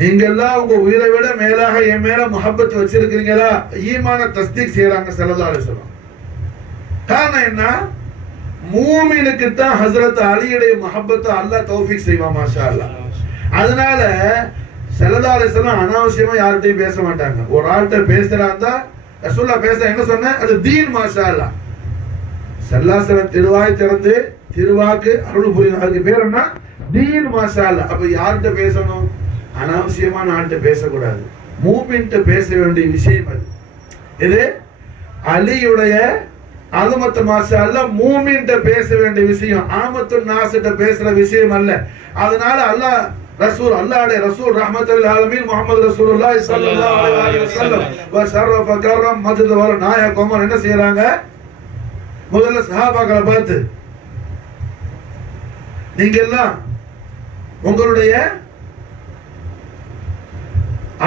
நீங்க எல்லாம் உங்க உயிரை விட மேலாக என் மேல முஹப்பத் வச்சிருக்கீங்களா, ஈமான தஸ்தீக் செய்யறாங்க ஸல்லல்லாஹு அலைஹி வஸல்லம். காரணம் என்ன, மூமினுக்கு தான் ஹஸ்ரத் அலியுடைய முஹப்பத்தை அல்லாஹ் தௌஃபீக் செய்வான். மாஷா அல்லாஹ். அதனால ஸல்லல்லாஹு அலைஹி வஸல்லம் அனாவசியமா யார்கிட்டயும் பேச மாட்டாங்க. ஒரு ஆள்கிட்ட பேசுறாந்தா ரசூலுல்லாஹ் பேச என்ன சொன்ன, அது தீன். மாஷா அல்லாஹ். ஸல்லல்லாஹு அலைஹி வஸல்லம் திருவாய் திறந்து திருவாக்கு அருள் புரியும், அதுக்கு பேர் என்ன, தீன். மாஷா அல்லாஹ். அப்ப யார்கிட்ட பேசணும், அனாவசியமான ஆள்கிட்ட பேசக்கூடாது, மூமின்கிட்ட பேச வேண்டிய விஷயம் அது. இது அலியுடைய அலுமத்து மாஷா அல்லாஹ் மூமின்கிட்ட பேச வேண்டிய விஷயம், ஆமத்து நாஸ்கிட்ட பேசுற விஷயம் அல்ல. அதனால அல்லாஹ் ரசூல், அல்லாஹ்வுடைய ரசூல் ரஹ்மத்துல் ஆலமீன் முஹம்மது ரசூலுல்லாஹி ஸல்லல்லாஹு அலைஹி வஸல்லம் வ ஷர்ரஃப கர்ரம் மஜ்த வல நாயகம் என்ன செய்றாங்க, முதல்ல சஹாபாக்களை பார்த்து, நீங்க எல்லாம் உங்களுடைய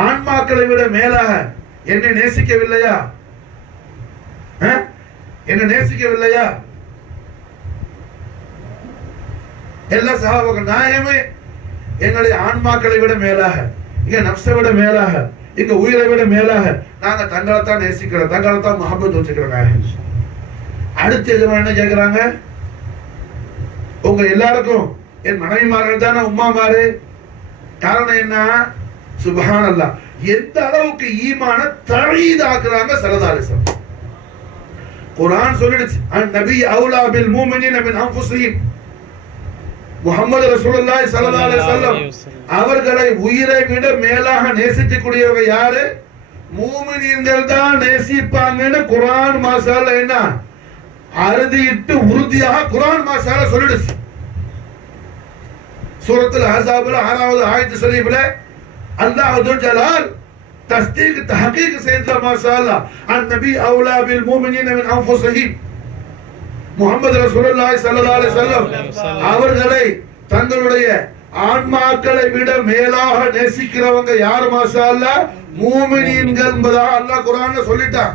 ஆன்மாக்களை விட மேலாக என்னை நேசிக்கவில்லையா, என்ன நேசிக்கவில்லையா? எல்லா சஹாபாக்கள், நாயகமே எங்களுடைய ஆன்மாக்களை விட மேலாக, இங்க நப்சை விட மேலாக, இங்க உயிரை விட மேலாக நாங்க தங்களைத்தான் நேசிக்கிறோம், தங்களைத்தான் முஹப்பத் வச்சுக்கிறோம் நாயகம். அடுத்து எதுவும் என்ன கேட்கிறாங்க, உங்க எல்லாருக்கும் என் மனைவிமார்கள் தானே உம்மாமாரு, காரணம் என்ன? சுப்ஹானல்லாஹ், எந்த அளவுக்கு ஈமான தஈதாக்குறாங்க ஸல்லல்லாஹு அலைஹி வஸல்லம். குர்ஆன் சொல்லிடுச்சு, அன்-நபி அவுலா பில் முஃமினீன மின் அன்ஃபுஸிஹிம். முஹம்மது ரசூலுல்லாஹி ஸல்லல்லாஹு அலைஹி வஸல்லம் அவர்களை உயிரை விட மேலாக நேசிக்கக்கூடியவங்க யாரு? மூமினீன்கள் தான் நேசிப்பாங்கன்னு குர்ஆன் மாஷாஅல்லா என்ன அறுதியிட்டு உறுதியாக குர்ஆன் மாஷாஅல்லா சொல்லிடுச்சு. சூரத்துல் அஹ்ஸாப்ல 6வது ஆயத்து ஷரீஃப்ல அல்லாஹ் துல் ஜலால் தஸ்தீக் தஹகீக் செய்த மாஷாஅல்லா அன்-நபி அவுலா பில் முஃமினீன மின் அன்ஃபுஸிஹிம். முஹம்மது ரசூலுல்லாஹி ஸல்லல்லாஹு அலைஹி வஸல்லம் அவர்களை தங்களுடைய ஆன்மாக்களை விட மேலாக நேசிக்கிறவங்க யார் மாஷாஅல்லா? மூமினீன்கள் என்பதாக அல்லாஹ் குர்ஆன்ல சொல்லிட்டான்.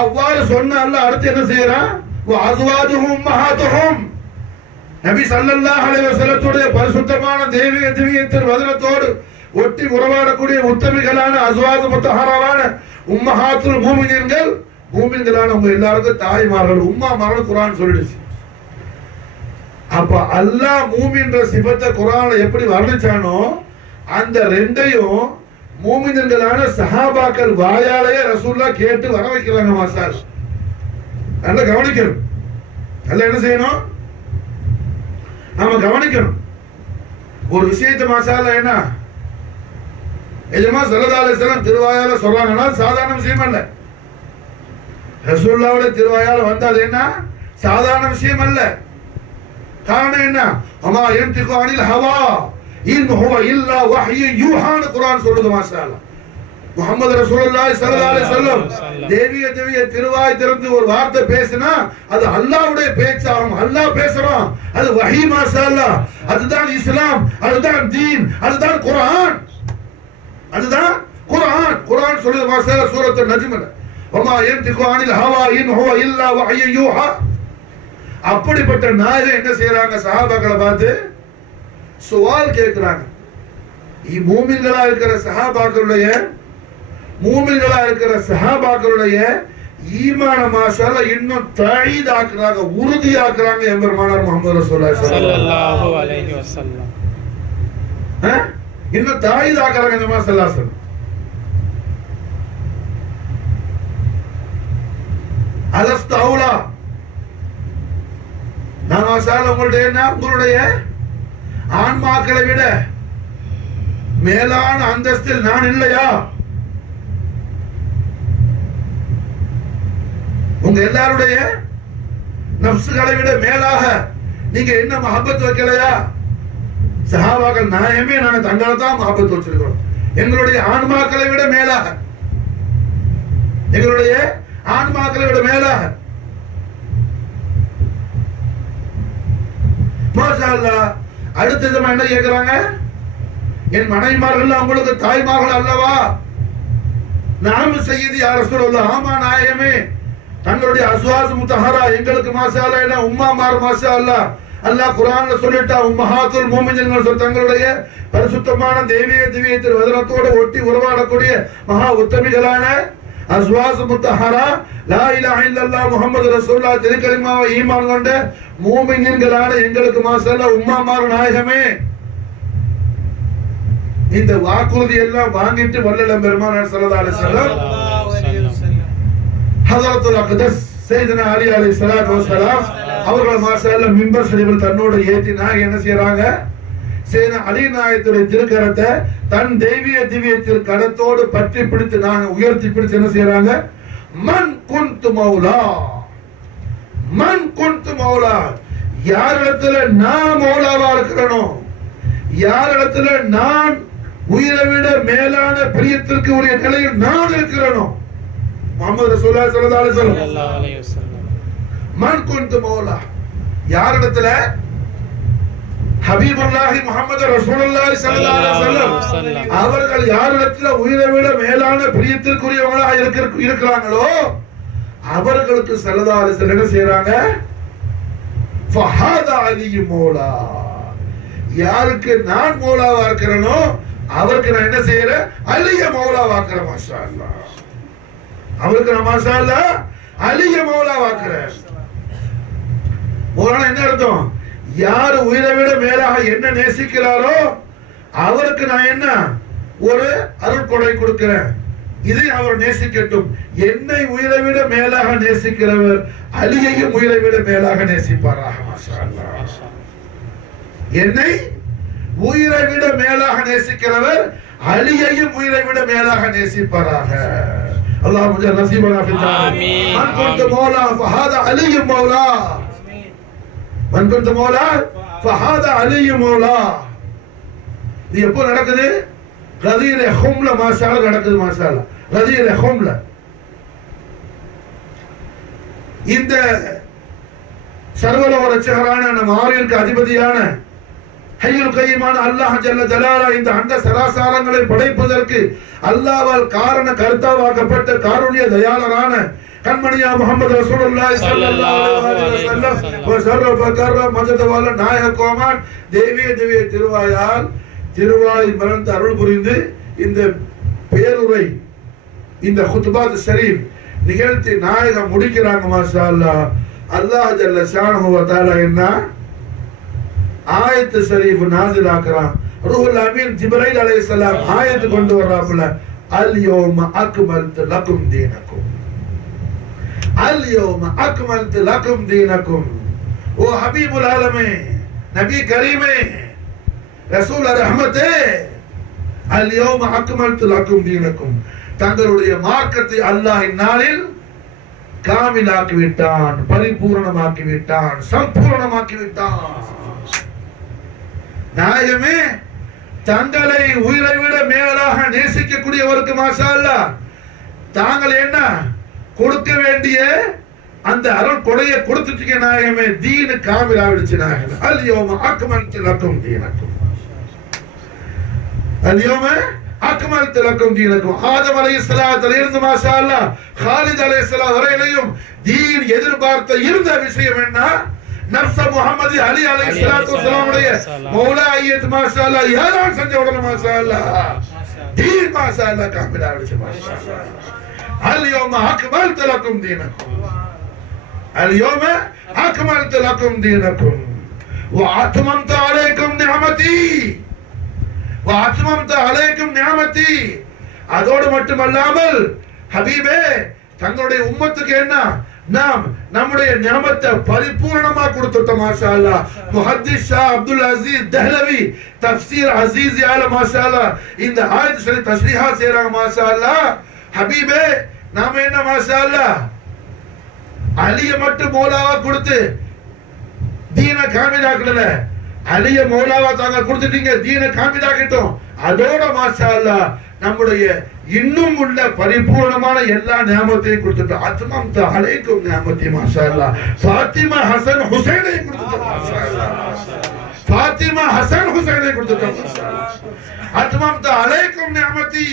அவ்வாறு சொன்ன அல்லாஹ் அடுத்து என்ன செய்யறான்? வ அஸ்வாஜுஹும் உம்மஹாத்துஹும். நபி ஸல்லல்லாஹு அலைஹி வஸல்லத்துடைய பரிசுத்தமான தெய்வீக திவ்யத்தின் வதனத்தோடு ஒட்டி உறவாடக்கூடிய உத்தமிகளான அஸ்வாஜ் முத்தஹராவான உம்மஹாத்துல் மூமினீன்கள், மூமின்களான உங்க எல்லாருக்கும் தாய்மார்கள், உம்மாமார்கள் குர்ஆன் சொல்லிடுச்சு. அப்ப அல்லாஹ் மூமின்ற சிபத்தை குர்ஆன்ல எப்படி வர்ணிச்சானோ அந்த ரெண்டையும் மூமின்களான சஹாபாக்கள் வாயாலேயே ரசூலுல்லாஹ் கேட்டு வர வைக்கிறாங்க மாஸ்டர். நல்லா கவனிக்கணும். நல்லா என்ன செய்யணும்? நாம கவனிக்கணும். ஒரு விஷயத்தை மாஷாஅல்லாஹ் என்ன எஜமா ஸல்லல்லாஹு அலைஹி வஸல்லம் திருவாயால சொல்றாங்கன்னா சாதாரண விஷயம் அல்ல. ரசூலுல்லாஹ்வுடைய திருவாயால வந்தா அது என்ன சாதாரண விஷயம் அல்ல. காரணம் என்ன? அமா யன்திகு அனில் ஹவா இன் ஹுவ இல்லா வஹ்யு யூஹான்னு குர்ஆன் சொல்லுது மாஷாஅல்லாஹ். முஹம்மது ரசூலுல்லாஹி ஸல்லல்லாஹு அலைஹி வஸல்லம் தேவிய திருவாய் திறந்து ஒரு வார்த்தை பேசினா அது அல்லாஹ்வுடைய பேச்சாகும். அல்லாஹ் பேசுறான், அது வஹீ மாஷாஅல்லாஹ். அதுதான் இஸ்லாம், அதுதான் தீன், அதுதான் குர்ஆன், அதுதான் குர்ஆன். குர்ஆன் சொல்லுது மாஷாஅல்லாஹ் சூரத்துல் நஜ்ம்ல வமா யன்திகு அனில் ஹவா இன் ஹுவ இல்லா வஹ்யு யூஹா. அப்படிப்பட்ட நாயகம் என்ன செய்யறாங்க? சஹாபாக்களை பார்த்து சவால் கேட்கிறாங்க. மூமின்களா இருக்கிற சஹாபாக்களுடைய ஈமான மாஷாஅல்லாஹ் இன்னும் தஈதாக்குறாங்க, உறுதியாக்குறாங்க. எம்பெருமானார் முஹம்மது ரசூலுல்லாஹி ஸல்லல்லாஹு அலைஹி வஸல்லம் இன்னும் தஈதாக்குறாங்க. இந்த ஸல்லல்லாஹு அலைஹி வஸல்லம் அலஸ்து அவுலா, நான் மாஷாஅல்லாஹ் உங்களுடைய ஆன்மாக்களை விட மேலான அந்தஸ்தில் நான் இல்லையா? உங்க எல்லாருடைய நப்சுகளை விட மேலாக நீங்க என்ன மஹப்பத் வைக்கலையா? சஹாபாக்கள் நாயமே நாங்க தங்களை தான் மஹப்பத் வச்சிருக்கிறோம். எங்களுடைய ஆன்மாக்களை விட மேலாக, எங்களுடைய ஆன்மாக்களை விட மேலாக. மாஷாஅல்லாஹ். அடுத்தது என்ன கேட்கிறாங்க? என் மனைவிமார்கள் உங்களுக்கு தாய்மார்கள் அல்லவா? நாம செய்யது யா ரசூலுல்லாஹ். ஆமா நாயகமே, தங்களுடைய அஸ்வாஜ் முத்தஹரா எங்களுக்கு மாஷாஅல்லாஹ் என்ன உம்மாமார் மாஷாஅல்லாஹ். அல்லாஹ் குர்ஆன்ல சொல்லிட்டா உம்மஹாத்துல் மூமினீன்கள் தங்களுடைய பரிசுத்தமான தெய்வீக திவ்யத்தின் வதனத்தோடு ஒட்டி உறவாடக்கூடிய மகா உத்தமிகளான அஸ்வாஜ் முத்தஹரா லா இலாஹ இல்லல்லாஹ் முஹம்மது ரசூலுல்லாஹ் திருக்கலிமாவை ஈமான் கொண்ட மூமினீன்களான எங்களுக்கு மாஷாஅல்லாஹ் உம்மாமார் நாயகமே. இந்த வாக்குறுதி எல்லாம் வாங்கிட்டு வல்லலம் பெருமானார் ஸல்லல்லாஹு அலைஹி வஸல்லம் ஹஜ்ரத்துல் அக்தஸ் சையதுனா அலி அலைஹிஸ்ஸலாத்து வஸலாம் அவர்கள் மாஷாஅல்லாஹ் மிம்பர் ஷரீஃபில் தன்னோடு ஏத்தினா என்ன செய்றாங்க? சையதுனா அலி நாயகத்துடைய திருக்கரத்தை தன் தெய்வீக திவ்யத்தில் கரத்தோடு பற்றி பிடித்து நாங்க உயர்த்தி பிடிச்சு என்ன செய்றாங்க? மன் குன்து மௌலா, மன் குன்து மௌலா, யாரிடத்துல நான் மௌலாவா இருக்கிறனோ, யாரிடத்துல நான் உயிரை விட மேலான பிரியத்திற்கு உரிய நிலையில் நான் இருக்கிறனோ, முஹம்மது ரசூலுல்லாஹி ஸல்லல்லாஹு அலைஹி வஸல்லம் மன் குன்து மௌலா, யாரிடத்துல ஹபீபுல்லாஹி முஹம்மது ரசூலுல்லாஹி ஸல்லல்லாஹு அலைஹி வஸல்லம் அவர்கள் யாரிடத்துல உயிரை விட மேலான பிரியத்திற்குரியவங்களாக இருக்கிறாங்களோ அவர்களுக்கு ஸல்லல்லாஹு அலைஹி வஸல்லம் என்ன செய்றாங்க? ஃபஹாதா அலி மௌலா, யாருக்கு நான் மௌலாவா இருக்கிறேனோ அவருக்கு நான் என்ன செய்யறேன்? அலிய மௌலாவாக்குறேன். மாஷாஅல்லாஹ், அவருக்கு நான் மாஷாஅல்லாஹ் அலிய மௌலாவாக்குறேன். மௌலானா என்ன அர்த்தம்? யார் உயிரை விட மேலாக என்ன நேசிக்கிறாரோ அவருக்கு நான் என்ன ஒரு அருள் கொடை கொடுக்கிறேன், இதை அவர் நேசிக்கட்டும். என்னை உயிரை விட மேலாக நேசிக்கிறவர் அலியையும் உயிரை விட மேலாக நேசிப்பாராக. மாஷா அல்லாஹ். என்னை உயிரை விட மேலாக நேசிக்கிறவர் அலியையும் உயிரை விட மேலாக நேசிப்பாராக. அல்லாஹ் முஜ நஸீபனா ஃபில் ஆமீன். மன் குன்த மௌலா ஃபஹாதா அலியு மௌலா. மன் குன்த மௌலா ஃபஹாதா அலியு மௌலா. இது எப்போ நடக்குது? கதீர் ஹும்ல மாஷா அல்லாஹ் நடக்குது. மாஷா அல்லாஹ் கதீர் ஹும்ல இந்த சர்வலோக ரட்சகரான நம் ஆரியருக்கு அதிபதியான ஹய்யுல் கய்யூமான அல்லாஹ் ஜல்ல ஜலாலா இந்த அண்ட சராசரங்களை படைப்பதற்கு அல்லாஹ்வால் காரண கர்த்தாவாக்கப்பட்ட காருண்ய தயாளரான கண்மணியா முஹம்மது ரசூலுல்லாஹி ஸல்லல்லாஹு அலைஹி வஸல்லம் வஸர்ரஃப கர்ரம் மஜதவால நாயக கோமான் தேவிய திருவாயால் திருவாய் மலர்ந்து அருள் புரிந்து இந்த பேருரை இந்த குத்பாத் ஷரீஃப் நிகழ்த்தி நாயகம் முடிக்கிறாங்க. மாஷா அல்லாஹ். அல்லாஹ் ஜல்ல ஷானஹு வ தஆலா என்ன ஆயத்து ஷரீஃப் நாஸில் ஆக்குறான். ரூஹுல் அமீன் ஜிப்ரைல் அலைஹிஸ்ஸலாம் ஆயத்து கொண்டு வர்றாப்புல அல் யௌம அக்மல்து லகும் தீனக்கும். அல் யௌம அக்மல்து லகும் தீனக்கும். ஓ ஹபீபுல் ஆலமே, நபி கரீமே, ரசூல் ரஹ்மத்தே, அல் யௌம அக்மல்து லகும் தீனக்கும். தங்களுடைய மார்க்கத்தை அல்லாஹ் இந்நாளில் காமிலாக்கி விட்டான், பரிபூர்ணமாக்கி விட்டான், சம்பூர்ணமாக்கி விட்டான். நாயகமே, தங்களை உயிரை விட மேலாக நேசிக்கக்கூடியவருக்கு மாஷா அல்லாஹ் தாங்கள் என்ன கொடுக்க வேண்டிய அந்த அருள் கொடையை கொடுத்துட்டீங்க நாயகமே. தீனு காமிலாவிடுச்சு நாயகமே. அல் யௌம அக்மல்து லகும் தீனக்கும். அல் யௌம அக்மல்து லகும் தீனக்கும். ஆதம் அலைஹிஸ்ஸலாத்துல இருந்து மாஷா அல்லாஹ் காலித் அலைஹிஸ்ஸலாம் வரையிலையும் தீன் எதிர்பார்த்த இருந்த விஷயம் என்ன? நப்ச முஹம்மதி அலி அலைஹிஸ்ஸலாத்து வஸலாமுடைய மௌலாயியத் மாஷா அல்லாஹ் ஏலான் செஞ்ச உடனே மாஷா அல்லாஹ் தீன் மாஷா அல்லாஹ் காமிலாவிடுச்சு. மாஷா அல்லாஹ். அல் யௌம அக்மல்து லகும் தீனக்கும். அல் யௌம அக்மல்து லகும் தீனக்கும் வ அத்மம்து அலைக்கும் நிஅமதி. அதோடு மட்டுமல்லாமல் ஹபீபே, தங்களுடைய உம்மத்துக்கு என்ன நாம் நம்முடைய நியமத்தை பரிபூர்ணமா கொடுத்துட்டோம். மாஷா அல்லாஹ். முஹத்திஸ் ஷா அப்துல் அசீஸ் தஹ்லவி தஃப்சீர் அசீஸ் ஆல மாஷா அல்லாஹ் இந்த ஆயத் சரி தஸ்ரீஹா செய்றாங்க. மாஷா அல்லாஹ். ஹபீபே, நாம என்ன மாஷா அல்லாஹ் அலிய மட்டும் மௌலாவா கொடுத்து தீன காமிலாக்கல. அலிய மௌலாவா தாங்க கொடுத்துட்டீங்க, தீன காமிலாக்கிட்டோம். அதோட மாஷா அல்லாஹ் நம்முடைய இன்னும் உள்ள பரிபூர்ணமான எல்லா நியமத்தையும் கொடுத்துட்டோம். அத்மம்து அலைக்கும் நியமத்தி. மாஷா அல்லாஹ். ஃபாத்திமா ஹசன் ஹுசைனை கொடுத்துட்டோம். மாஷா அல்லாஹ். ஃபாத்திமா ஹசன் ஹுசைனை கொடுத்துட்டோம். மாஷா அல்லாஹ். அத்மம்து அலைக்கும் நியமத்தி.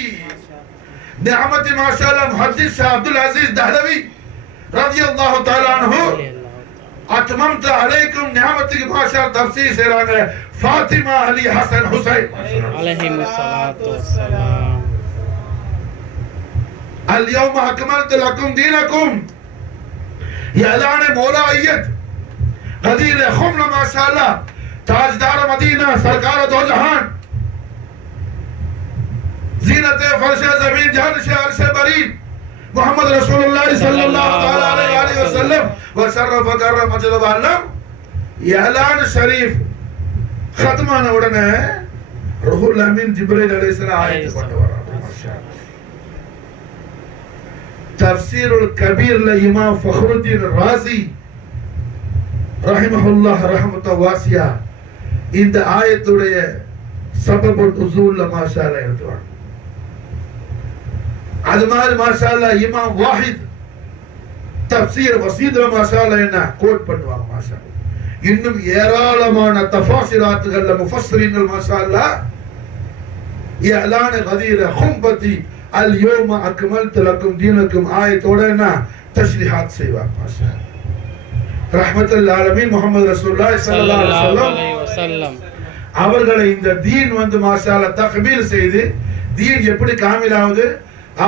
நியமத்தி மாஷா அல்லாஹ். முஹத்திஸ் ஷா அப்துல் அசீஸ் தஹ்லவி ரலியல்லாஹு தஆலா அன்ஹு அத்மம்து அலைக்கும் நியமத்துக்கு மாஷா தஃப்சீர் செய்றாங்க. ஃபாத்திமா அலி ஹசன் ஹுசைன் அலைஹிஸ்ஸலாத்து வஸ்ஸலாம். அல் யௌம அக்மல்து லக்கும் தீனக்கும். ஏலான மௌலாயியத் கதீர் ஹும்ல மாஷா அல்லாஹ் ताजदार मदीना सरकार दो जहान जीनत फर्श जमीन जान से अर्श बरीद मोहम्मद रसूलुल्लाह सल्लल्लाहु अलैहि वसल्लम व शरफ करम मजद वालम ऐलान शरीफ खत्मान उडने रूहुल अमीन जिब्रील अलैहिस्सलाम आयत கொண்டு வராங்க. மாஷாஅல்லாஹ். தஃப்சீருல் கபீர் ல இமாம் ஃபக்ருத்தீன் ராஸி ரஹிமஹுல்லாஹ் ரஹ்மத்தன் வாசியா இந்த ஆயத்துடைய சபபுல் நுஸூல்ல மாஷா அல்லாஹ் எழுதுவாங்க. அது மாதிரி மாஷா அல்லாஹ் இமாம் வாஹித் தஃப்சீர் வசீத்ல மாஷா அல்லாஹ் என்ன கோட் பண்ணுவாங்க. மாஷா அல்லாஹ். இன்னும் ஏராளமான தஃபாசிராத்துகள்ல முஃபஸ்ஸிரீன்கள் மாஷா அல்லாஹ் இஅலான கதீர ஹும்பதி அல் யௌம அக்மல்து லக்கும் தீனக்கும் ஆயத்தோட என்ன தஷ்ரீஹாத் செய்வாங்க. மாஷா அல்லாஹ். ரஹ்மத்துல் ஆலமீன் முஹம்மது ரசூலுல்லாஹி ஸல்லல்லாஹு அலைஹி வஸல்லம் அவர்களை இந்த தீன் வந்து மாஷா அல்லாஹ் தக்பீர் செய்து தீன் எப்படி காமிலாவது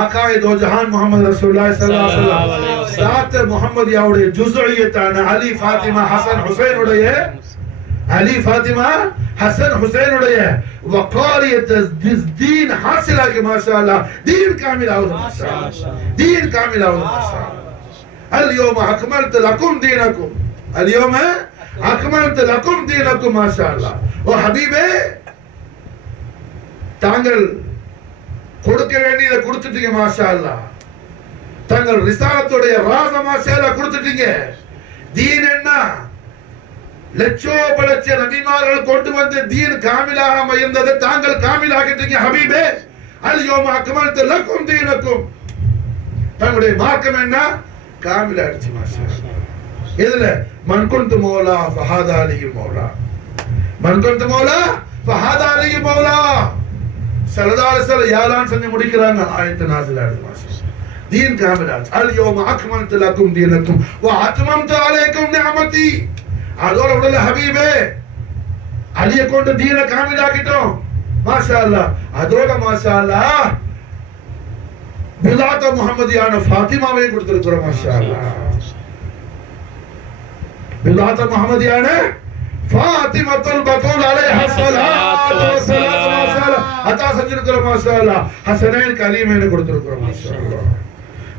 ஆகாய தோ ஜஹான் முஹம்மது ரசூலுல்லாஹி ஸல்லல்லாஹு அலைஹி வஸல்லம் சாத் முஹம்மதியாவுடைய ஜுஸ்இயத்தான அலி ஃபாத்திமா ஹசன் ஹுசைன் உடைய அலி ஃபாத்திமா ஹசன் ஹுசைனுடைய வகாரியத்தை தீன் ஹாசிலாக்கி மாஷா அல்லாஹ் தீன் காமிலாவுது மாஷா அல்லாஹ் தீன் காமிலாவுது மாஷா அல்லாஹ் اليوم اكملت لكم دينكم اليوم اكملت لكم دينكم ما شاء الله ஓ ஹபீபே தாங்கள் கொடுக்க வேண்டியதை கொடுத்துட்டீங்க மாஷா அல்லாஹ் தாங்கள் ரிசாலத்துடைய ராச மாஷா அல்லாஹ் கொடுத்துட்டீங்க தீன் என்ன லட்சோபலட்ச நபிமார்கள் கொண்டு வந்து தீன் காமிலாக இருந்ததை தாங்கள் காமிலாகிட்டீங்க ஹபீபே اليوم اكملت لكم دينكم தங்களுடைய மார்க்கம் என்ன காமில அடிச்சு மாஷா அல்லாஹ் இதுல மன் குன்து மௌலா ஃபஹாதா அலி மௌலா மன் குன்து மௌலா ஃபஹாதா அலி மௌலா ஸல்லல்லாஹு அலைஹி வஸல்லம் யாலான் சொல்லி முடிக்கறாங்க ஆயத்து நாஸில் ஆகுது மாஷா அல்லாஹ் தீன் காமில அல் யௌம அக்மல்து லக்கும் தீனக்கும் வ அத்மம்து அலைக்கும் நிஅமதி அதோட உடல ஹபீபே அலிய கொண்டு தீன காமிலாக்கிட்டோம் மாஷா அல்லாஹ் அதோட மாஷா அல்லாஹ் பிலாத முஹம்மதியான ஃபாத்திமாவை கொடுத்திருக்கிறோம் மாஷா அல்லாஹ் பிலாத முஹம்மதியான ஃபாத்திமத்துல் பத்தூல் அலைஹா ஸலாத்து வஸலாம் மாஷா அல்லாஹ் அத்தா செஞ்சிருக்கிறோம் மாஷா அல்லாஹ் ஹஸனைன் கரீமைனை கொடுத்திருக்கிறோம் மாஷா அல்லாஹ்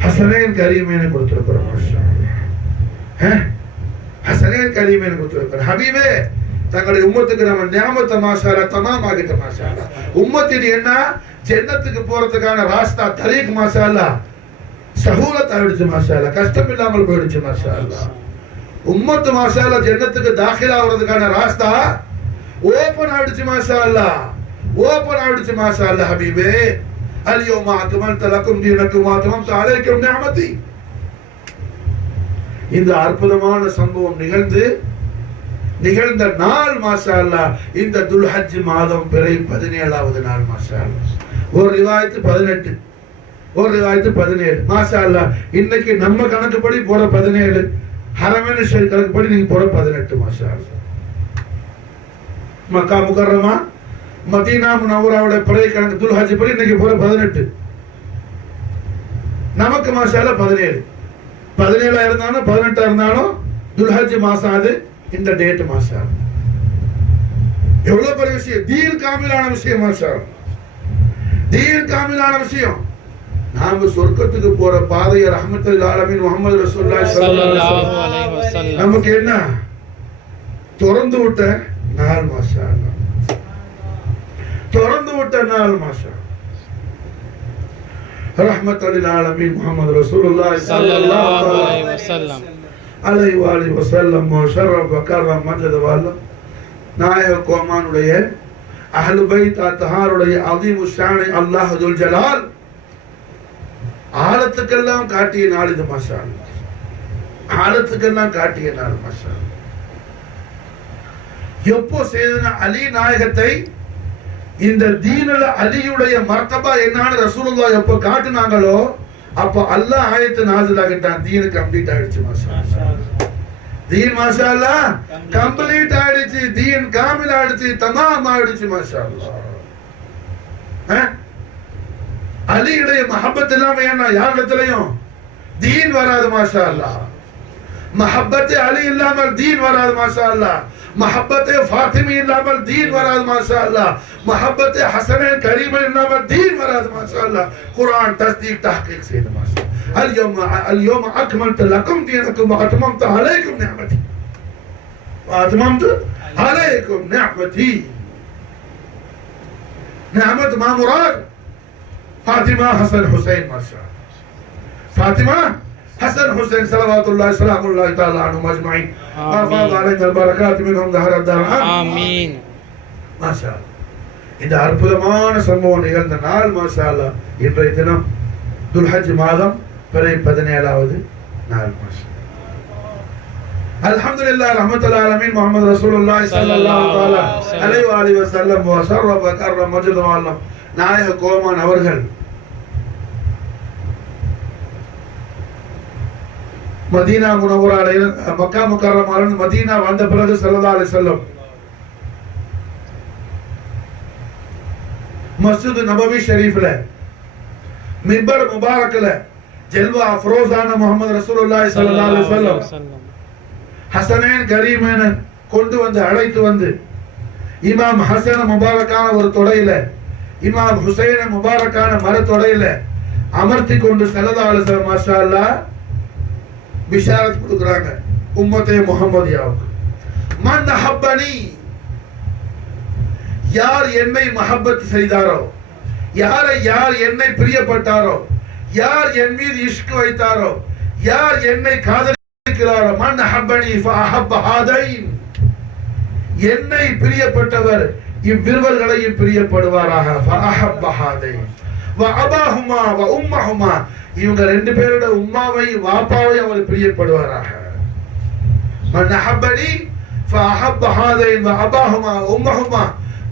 ஹஸனைன் கரீமைனை கொடுத்திருக்கிறோம் மாஷா அல்லாஹ் ஹஸனைன் கரீமைனை கொடுத்திருக்கிறோம் ஹபீபே தங்களுடைய உம்மத்துக்கு நம்ம நியாமத்தை மாஷா அல்லாஹ் தமாம் ஆகிட்ட மாஷா அல்லாஹ் உம்மத்தின் என்ன ஜன்னத்துக்கு போறதுக்கான ராஸ்தா தரீக் மாஷா அல்லாஹ் சஹூலத் ஆயிடுச்சு மாஷா அல்லாஹ் கஷ்டம் இல்லாமல் போயிடுச்சு மாஷா அல்லாஹ் உம்மத்து மாஷா அல்லாஹ் ஜன்னத்துக்கு தாখিল ஆவறதுக்கான ராஸ்தா ஓபன் ஆயிடுச்சு மாஷா அல்லாஹ் ஓபன் ஆயிடுச்சு மாஷா அல்லாஹ் ஹபீபே اليوم اكملت لكم دينكم واتممت عليكم نعمتي இந்த அற்புதமான சம்பவம் நிகழ்ந்த நாள் மாஷா அல்லாஹ் இந்த துல்ஹஜ் மாதம் பிறை 17வது நாள் மாஷா அல்லாஹ் ஒரு ரிவாயத்து 18 ஒரு ரிவாயத்து 17 மாஷா அல்லாஹ் இன்னைக்கு நம்ம கணக்குப்படி போற 17 ஹரமேன் ஷரீஃப் கணக்குப்படி நீங்க போற 18 மாஷா அல்லாஹ் மக்கா முகர்ரமா மதீனா முனவராவுடைய பிறை கணக்கு துல்ஹஜ் படி இன்னைக்கு போற 18 நமக்கு மாஷா அல்லாஹ் 17 இருந்தாலும் 18 இருந்தாலும் துல்ஹஜ் மாசம் அது இந்த டேட் மாஷா அல்லாஹ் எவ்வளவு பெரிய விஷயம் தீன் காமிலான விஷயம் மாஷா அல்லாஹ் தீன் காமிலான விஷயம் நாம சொர்க்கத்துக்கு போற பாதைய ரஹ்மத்துல் ஆலமீன் முஹம்மது ரசூலுல்லாஹி ஸல்லல்லாஹு அலைஹி வஸல்லம் நமக்கு என்ன திறந்து விட்ட நாள் மாஷா அல்லாஹ் திறந்து விட்ட நாள் மாஷா ரஹ்மத்துல் ஆலமீன் முஹம்மது ரசூலுல்லாஹி ஸல்லல்லாஹு அலைஹி வஸல்லம் அலைஹி வஆலிஹி வஸல்லம் முஷர்ரஃப் வகர்ரம் மஜ்து வல்லம் நாயக கோமானுடைய அஹ்லு பைத் அத்ஹாருடைய அஸீமு ஷானி அல்லாஹ் துல் ஜலால் ஆலத்துக்கெல்லாம் காட்டிய நாள் இது மாஷா அல்லாஹ் ஆலத்துக்கெல்லாம் காட்டிய நாள் மாஷா அல்லாஹ் எப்போ செய்தனா அலி நாயகத்தை இந்த தீனுல அலியுடைய மர்தபா என்னன்னு ரசூலுல்லாஹ் எப்போ காட்டினாங்களோ அப்போ அல்லாஹ் ஆயத்து நாஸில் ஆகிட்டான் தீன் கம்ப்ளீட் ஆயிடுச்சு மாஷா அல்லாஹ் தீன் மாஷா அல்லாஹ் கம்ப்ளீட் ஆயிடுச்சு தீன் காமில் ஆயிடுச்சு தமாம் ஆயிடுச்சு மாஷா அல்லாஹ் அலியுடைய மஹப்பத் இல்லாம என்ன யாரிடத்திலையும் தீன் வராது மாஷா அல்லாஹ் மஹப்பத் அலி இல்லாமல் தீன் வராது மாஷா அல்லாஹ் محبت فاطمی இல்லாமல் دین وراد ماشاءاللہ محبت حسنین کریم இல்லாமல் دین وراد ماشاءاللہ قرآن تصدیق تحقیق سے ماشاءاللہ اليوم اکملت لکم دینکم واتممت علیکم نعمتی واتممت علیکم نعمتی نعمت ما مراد فاطمہ حسن حسین ماشاءاللہ فاطمہ حسن حسين صلوات الله سلام الله تعالى عنهم اجمعين افاض علينا البركات منهم ظهر الدار امين ما شاء الله இந்த அற்புதமான சம்பவம் நிகழ்ந்த நாள் மாஷா அல்லாஹ் இன்றைய தினம் துல்ஹஜ் மாதம் பிறை 17வது நாள் மாஷா அல்ஹம்துலில்லாஹ் ரஹ்மத்துல் ஆலமீன் முஹம்மது ரசூலுல்லாஹி ஸல்லல்லாஹு அலைஹி வஆலிஹி வஸல்லம் வ ஷர்ரஃப கர்ரம் மஜ்து வல்லம் நாயக கோமான் அவர்கள் மதீனா முனவரால மக்கா முக்கர்ரமால மதீனா வந்த பிறகு ஸல்லல்லாஹு அலைஹி வஸல்லம் மஸ்ஜித் நபவி ஷரீஃப்ல மிம்பர் முபாரக்ல ஜல்வா அஃப்ரோஸான முஹம்மது ரசூலுல்லாஹி ஸல்லல்லாஹு அலைஹி வஸல்லம் ஹஸனைன் கரீமைன் கொண்டு வந்து அழைத்து வந்து இமாம் ஹசன முபாரக்கான ஒரு தொடையில, இமாம் ஹுசைன முபாரக்கான மர தொடையில அமர்த்தி கொண்டு ஸல்லல்லாஹு அலைஹி வஸல்லம் மாஷா அல்லாஹ் பிஷாரத் கொடுக்குறாங்க உம்மத்தே முஹம்மதியாவுக்கு. மன் அஹப்பனி, யார் என்னை மஹப்பத் செய்தாரோ, யார் என்னை பிரியப்பட்டாரோ, யார் என் மீது இஷ்க் வைத்தாரோ, யார் என்னை காதலிக்கிறாரோ, மன் அஹப்பனி ஃபஅஹப்ப ஹாதைன், என்னை பிரியப்பட்டவர் இவ்விருவர்களையும் பிரியப்படுவாராக. ஃபஅஹப்ப ஹாதைன் வ அபாஹுமா வ உம்மஹுமா, இவங்க ரெண்டு பேரோட உம்மாவையும் வாப்பாவையும் அவர் பிரியப்படுவாராக. மன் அஹப்பனி ஃபஅஹப்ப ஹாதைன் வ அபாஹுமா வ உம்மஹுமா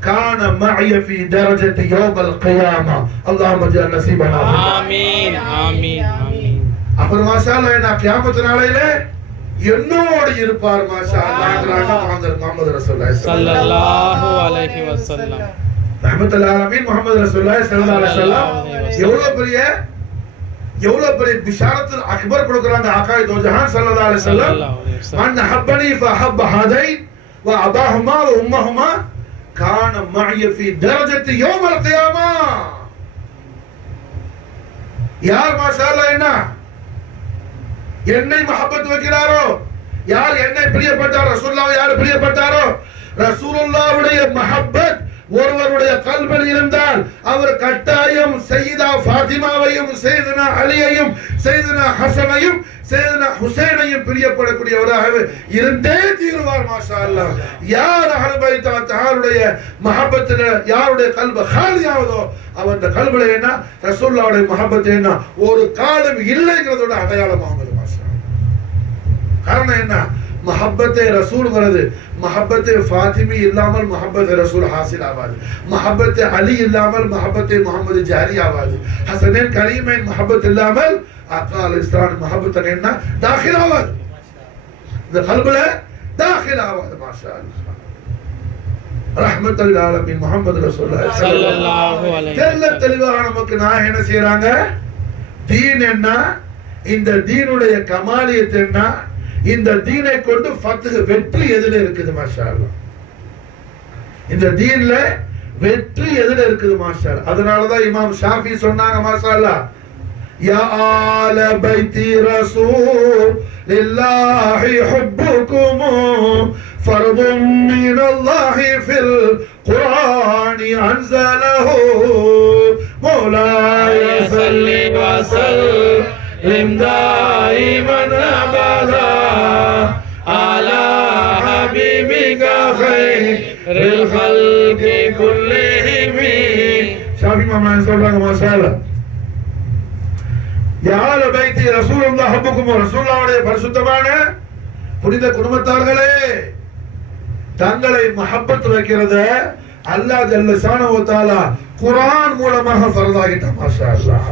கான மஅய ஃபீ தரஜத்தி யௌமல் கியாமா. அல்லாஹும்ம ஜஅல் நஸீபனா. ஆமீன் ஆமீன் ஆமீன். அப்புறம் மாஷா அல்லாஹ் நான் கியாமத் நாளையில என்னோடு இருப்பார் மாஷா அல்லாஹ். முஹம்மது ரசூலுல்லாஹி ஸல்லல்லாஹு அலைஹி வஸல்லம். ரஹ்மத்துல் ஆலமீன் முஹம்மது ரசூலுல்லாஹி ஸல்லல்லாஹு அலைஹி வஸல்லம் எவ்வளவு பெரிய பிஷாரத்துல் அக்பர் கொடுக்கறாங்க ஆகாய் தோ ஜஹான் ஸல்லல்லாஹு அலைஹி வஸல்லம். மன் ஹப்பனி ஃபஹப்ப ஹதைன் வ அபாஹுமா வ உம்மஹுமா கான மஅய ஃபீ தரஜத்தி யௌமல் கியாமா. யார் மாஷா அல்லாஹ் என்ன என்னை மஹப்பத் வைக்கிறாரோ, யார் என்னை பிரியப்பட்டாரோ, ரசூலுல்லாஹ் யார் பிரியப்பட்டாரோ, ரசூலுல்லாஹ்வுடைய மஹப்பத் ஒருவருடைய கல்பில் இருந்தால் அவர் கட்டாயம் சையதா ஃபாத்திமாவையும் சையதுனா அலியையும் சையதுனா ஹசனையும் சையதுனா ஹுசைனையும் பிரியப்படக்கூடியவராக இருந்தே தீருவார் மாஷா அல்லாஹ். யார் அஹ்லு பைத் தஆலுடைய மஹப்பத்தில் யாருடைய கல்பு காலியாவதோ அவருடைய கல்புல என்ன ரசூலுல்லாஹ்வுடைய மஹப்பத் என்ன ஒரு காலம் இல்லைங்கிறதோட அடையாளமாகுது மாஷா. காரணம் என்ன? மஹப்பத்தே ரசூல்ங்கிறது மஹப்பத்தே ஃபாத்திமி இல்லாமல் மஹப்பத்தே ரசூல் ஹாசில் ஆகாது. மஹப்பத்தே அலி இல்லாமல் மஹப்பத்தே முஹம்மது ஜாரி ஆகாது. ஹசனைன் கரீமைன் மஹப்பத் இல்லாமல் ஆகா அலைஹிஸ்ஸலாம் மஹப்பத் என்ன தாখিল ஆகாது. இந்த கல்புல தாখিল ஆகாது மாஷா அல்லாஹ். ரஹ்மத்துல் ஆலமீன் முஹம்மது ரசூலுல்லாஹி ஸல்லல்லாஹு அலைஹி வஸல்லம் தெளிவாக நமக்கு நான் என்ன செய்றாங்க, தீன் என்ன, இந்த தீனுடைய கமாலியத் என்ன, இந்த தீனை கொண்டு ஃபத்ஹ் வெற்றி எதுல இருக்குது மாஷா அல்லாஹ். இந்த தீன்ல வெற்றி எதுல இருக்குது மாஷா அல்லாஹ். அதனால தான் இமாம் ஷாஃபி சொன்னாங்க மாஷா அல்லாஹ், யா ஆல பைத்தி ரசூலில்லாஹி ஹுப்புக்கும் ஃபர்தும் மினல்லாஹி ஃபில் குர்ஆனி அன்ஸலஹு மௌலாய ஸல்லி வ ஸல்லிம் தாயிமன் அபதா على حبيبك خير الخلق كلهم. شافي மாமா சொல்றாங்க மாஷா அல்லாஹ், யா ஆல பைத்தி ரசூலுல்லாஹ் ஹுப்புக்கும், ரசூலுல்லாஹ்வுடைய பரிசுத்தமான புனித குடும்பத்தார்களே தங்களை மஹப்பத் வைக்கிறத அல்லாஹ் ஜல்ல ஷானஹு வ தஆலா குர்ஆன் மூலமாக ஃபர்தாகிட்டான் மாஷா அல்லாஹ்.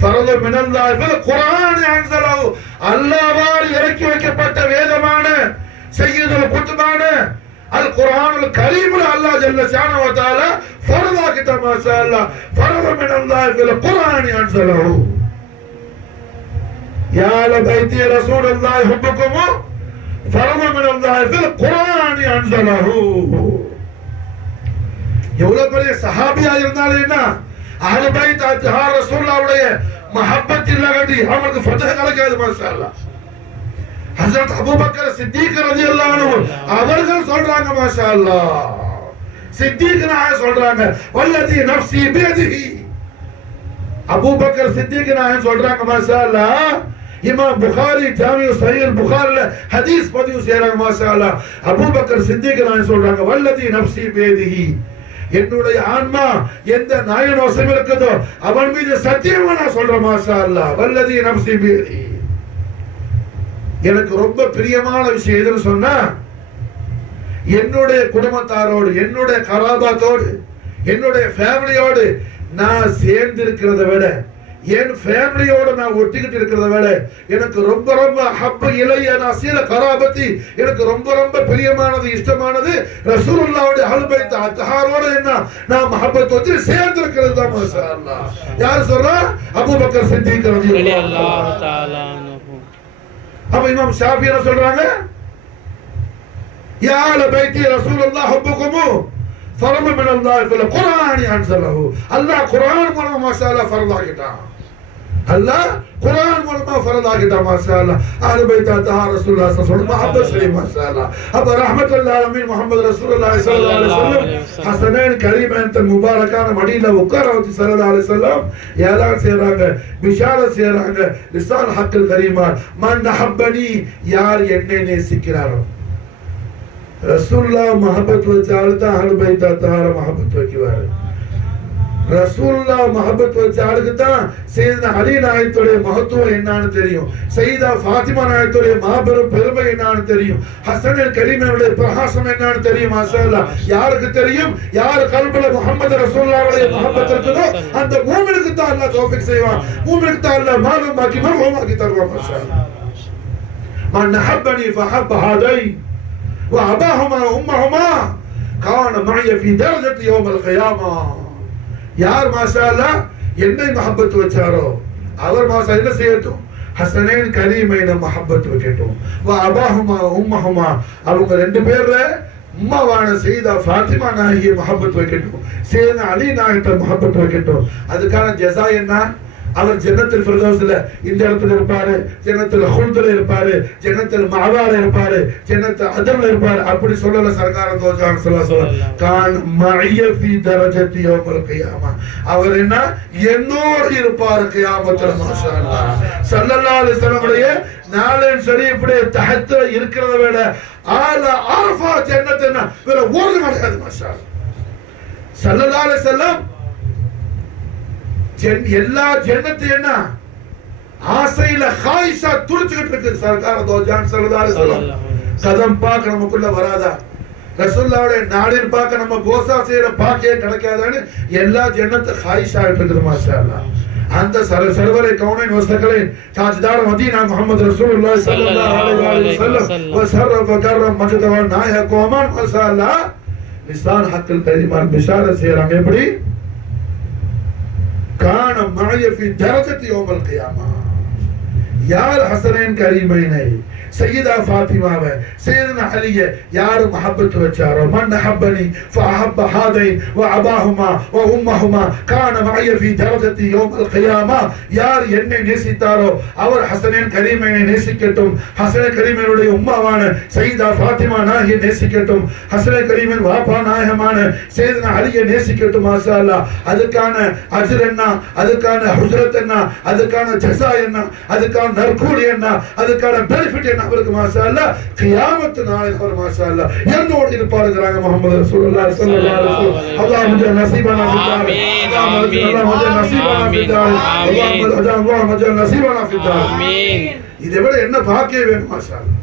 ஃபரது மினல்லாஹி ஃபில் குர்ஆன் அன்ஸலஹு, அல்லாஹ்வால் இறக்கி வைக்கப்பட்ட வேதமான சய்யிதுல் குத்பான அல் குர்ஆனுல் கரீம்ல அல்லாஹ் ஜல்ல ஷானஹு வ தஆலா ஃபர்தாகிட்டான் மாஷா அல்லாஹ். ஃபரது மினல்லாஹி ஃபில் குர்ஆன் அன்ஸலஹு யா ஆல பைத்தி ரசூலுல்லாஹி ஹுப்புக்கும் ஃபரது மினல்லாஹி ஃபில் குர்ஆன் அன்ஸலஹு. எவ்வளவு பெரிய சஹாபியா இருந்தாலும் என்ன, அஹ்லு பைத் அத்ஹார் ரசூலுல்லாஹ்வுடைய மஹப்பத் இல்லங்கட்டி அவங்களுக்கு ஃபத்ஹ் கிடைக்காது மாஷா அல்லாஹ். ஹஜ்ரத் அபூபக்கர் சித்திக் ரலியல்லாஹு அன்ஹு அவர்கள் சொல்றாங்க மாஷா அல்லாஹ், சித்திக் நாயகம் சொல்றாங்க வல்லதி நஃப்ஸி பியதிஹி. அபூபக்கர் சித்திக் நாயகம் சொல்றாங்க மாஷா அல்லாஹ். இமாம் புகாரி ஜாமிஉ ஸஹீஹ் புகாரில ஹதீஸ் பதிவு செய்றாங்க மாஷா அல்லாஹ். அபூபக்கர் சித்திக் நாயகம் சொல்றாங்க வல்லதி நஃப்ஸி பியதிஹி, என்னுடைய ஆன்மா எந்த நாயன் வசம் இருக்குதோ அவன் மீது சத்தியமா நான் சொல்றேன் மாஷா அல்லாஹ். வல்லதி நஃப்ஸி பியதிஹி. எனக்கு ரொம்ப பிரியமான விஷயம் எதுன்னு சொன்னா, என்னுடைய குடும்பத்தாரோடு என்னுடைய கராபாத்தோடு என்னுடைய ஃபேமிலியோடு நான் சேர்ந்து இருக்கிறத விட என் ஃபேமிலியோட நான் ஒட்டிக்கிட்டு இருக்கிறத விட எனக்கு ரொம்ப ரொம்ப ஹப்பு இலைய நசீல கராபத்தி எனக்கு ரொம்ப ரொம்ப பிரியமானது இஷ்டமானது ரசூலுல்லாஹ்வுடைய அஹ்லு பைத் அத்ஹாரோட என்ன நான் மஹப்பத் வச்சு சேர்ந்து இருக்கிறது தான் மாஷா அல்லாஹ். யார் சொல்றா? அபூபக்கர் சித்திக் ரலியல்லாஹு தஆலா அன்ஹு. அப்ப இமாம் ஷாஃபி என்ன சொல்றாங்க, யா அஹ்ல பைத்தி ரசூலுல்லாஹ் ஹுப்புகுமு ஃபரம மின் அல்லாஹ் ஃபில் குர்ஆனி அன்ஸலஹு. அல்லாஹ் குர்ஆன் மூலமா மாஷா அல்லாஹ் ஃபர்த் ஆக்கிட்டான். அல்லாஹ் குர்ஆன் மூலமா ஃபர்த் ஆக்கிட்டான் மாஷா அல்லாஹ். அஹ்ல பைத் தஹார் ரசூலுல்லாஹ் ஸல்லல்லாஹு அலைஹி வஸல்லம் மஹப்பத் சரி மாஷா அல்லாஹ். அப்ப ரஹ்மத்துல்லாஹி அலமீன் முஹம்மது ரசூலுல்லாஹி ஸல்லல்லாஹு அலைஹி வஸல்லம் ஹஸனைன் கரீமைன் தன் முபாரக்கான மடியில உட்கார வச்சு ஸல்லல்லாஹு அலைஹி வஸல்லம் ஏலான் செய்றாங்க, பிஷாரத் செய்றாங்க. லிசான் ஹக்கில் கரீமா மன் ஹப்பனி, யார் என்னை நேசிக்கிறாரோ. ரசூலுல்லாஹ் மஹப்பத் வச்சால் தான் அஹ்ல பைத் தஹார மஹப்பத் வைக்குவாரு. ரசூலுல்லாஹ் மஹப்பத் வச்ச ஆளுக்கு தான் சையதுனா அலி நாயகத்துடைய மகத்துவம் என்னன்னு தெரியும். சையதா ஃபாத்திமா நாயகத்துடைய மாபெரும் பெருமை என்னன்னு தெரியும். ஹஸனுல் கரீமுடைய பிரகாசம் என்னன்னு தெரியும். மாஷா அல்லாஹ். யாருக்கு தெரியும்? யார் கல்புல முஹம்மது ரசூலுல்லாஹ்வுடைய மஹப்பத் இருக்குதோ அந்த மூமினுக்கு தான் அல்லாஹ் தௌஃபீக் செய்வான். மூமினுக்கு தான் அல்லாஹ் மாலூமாக்கி மர்ஹூமாக்கி தருவான். மாஷா அல்லாஹ். மன் ஹப்பனி ஃபஹப்ப ஹாதைன் وأباهما وأمهما كان معي في درجة يوم القيامة. யார் மாஷா அல்லாஹ் என்னை மஹப்பத் வச்சாரோ அவர் மாஷா என்ன செய்யட்டும்? ஹஸனைன் கரீமைன மஹப்பத் வைக்கட்டும். وأباهما وأمهما, அவங்க ரெண்டு பேர்ல உம்மாவான சையதா ஃபாத்திமா நாயகியை மஹப்பத் வைக்கட்டும். சையதுனா அலி நாயகத்தை மஹப்பத் வைக்கட்டும். அதுக்கான ஜஸா என்ன? அவர் ஜன்னத்துல் ஃபிர்தௌஸ்ல இந்த இடத்துல இருப்பாரு, ஜன்னத்துல் ஹுல்துல இருப்பாரு, ஜன்னத்துல் மஅவால இருப்பாரு, ஜன்னத்துல் அதம்ல இருப்பாரு. அப்படி சொல்லல சர்க்கார் தோஜான் ஸல்லல்லாஹு அலைஹி வஸல்லம். கான் மஅய்ய ஃபீ தரஜத்தி யௌமல் கியாமா, அவர் என்ன என்னோடு இருப்பார் கியாமத்துல. மாஷா அல்லாஹ். ஸல்லல்லாஹு அலைஹி வஸல்லம் உடைய நாலன் ஷரீஃபுடைய தஹத்துல இருக்கிறத விட ஆல அரஃபா ஜன்னத் என்ன வேற ஒரு கிடையாது. மாஷா அல்லாஹ். ஸல்லல்லாஹு அலைஹி வஸல்லம் எல்லா ஜன்னத்து என்ன ஆசையில ஹாயிஷா துடிச்சுக்கிட்டு இருக்கு. சர்க்கார் தோஜான் ஸல்லல்லாஹு அலைஹி வஸல்லம் கதம் பாக்க நமக்குள்ள வராதா? ரசூலுல்லாஹ்வுடைய நாடின் பாக்க நம்ம கோசா செய்யற பாக்கே கிடைக்காதான்னு எல்லா ஜன்னத்து ஹாயிஷா இருக்குது. மாஷா அல்லாஹ். அந்த சர்வரை கௌனைன் வஸ்தகலைன் தாஜ்தார் மதீனா முஹம்மது ரசூலுல்லாஹி ஸல்லல்லாஹு அலைஹி வஸல்லம் வஸர்ரஃப கர்ரம் மஜ்தவன் நாய கோமான். மாஷா அல்லாஹ். லிசான் ஹக்கில் கரீமான் பிஷாரத் செய்றாங்க. எப்படி? கான மஅய ஃபீ தரஜத்தி யௌமல் கியாமா. யார் ஹஸனைன் கரீமைனை சையதா ஃபாத்திமாவை சையதுனா அலியை யார் மஹப்பத் வச்சாரோ, மன் ஹப்பனி ஃபஹப்ப ஹாதைன் வஅபாஹுமா வஉம்மஹுமா கான மஅய ஃபீ தரஜத்தி யௌமல் கியாமா. யார் என்னை நேசித்தாரோ அவர் ஹஸனைன் கரீமைனை நேசிக்கட்டும். ஹஸனைன் கரீமைனுடைய உம்மாவான சையதா ஃபாத்திமா நாயகியை நேசிக்கட்டும். ஹஸனைன் கரீமின் வாப்பா நாயகமான சையதுனா அலியை நேசிக்கட்டும். மாஷா அல்லாஹ். அதுக்கான அஜ்ர் என்ன, அதுக்கான ஹுஸ்ரத் என்ன, அதுக்கான ஜஸா என்ன, அதுக்கான நற்கூலி என்ன, அதுக்கான பெனிஃபிட் என்ன அவருக்கு. மாஷா அல்லாஹ். கியாமத் நாளில் அவர் மாஷா அல்லாஹ் என்னோடு இருப்பாருங்கறாங்க முஹம்மது ரசூலுல்லாஹி ஸல்லல்லாஹு அலைஹி வஸல்லம். அல்லாஹ் முஜே நஸீபனா ஃபித்தார். அல்லாஹ் முஜே நஸீபனா ஃபித்தார். அல்லாஹ் முஜே நஸீபனா ஃபித்தார். ஆமீன். இதை விட என்ன பாக்கியம் வேணும்? மாஷா அல்லாஹ்.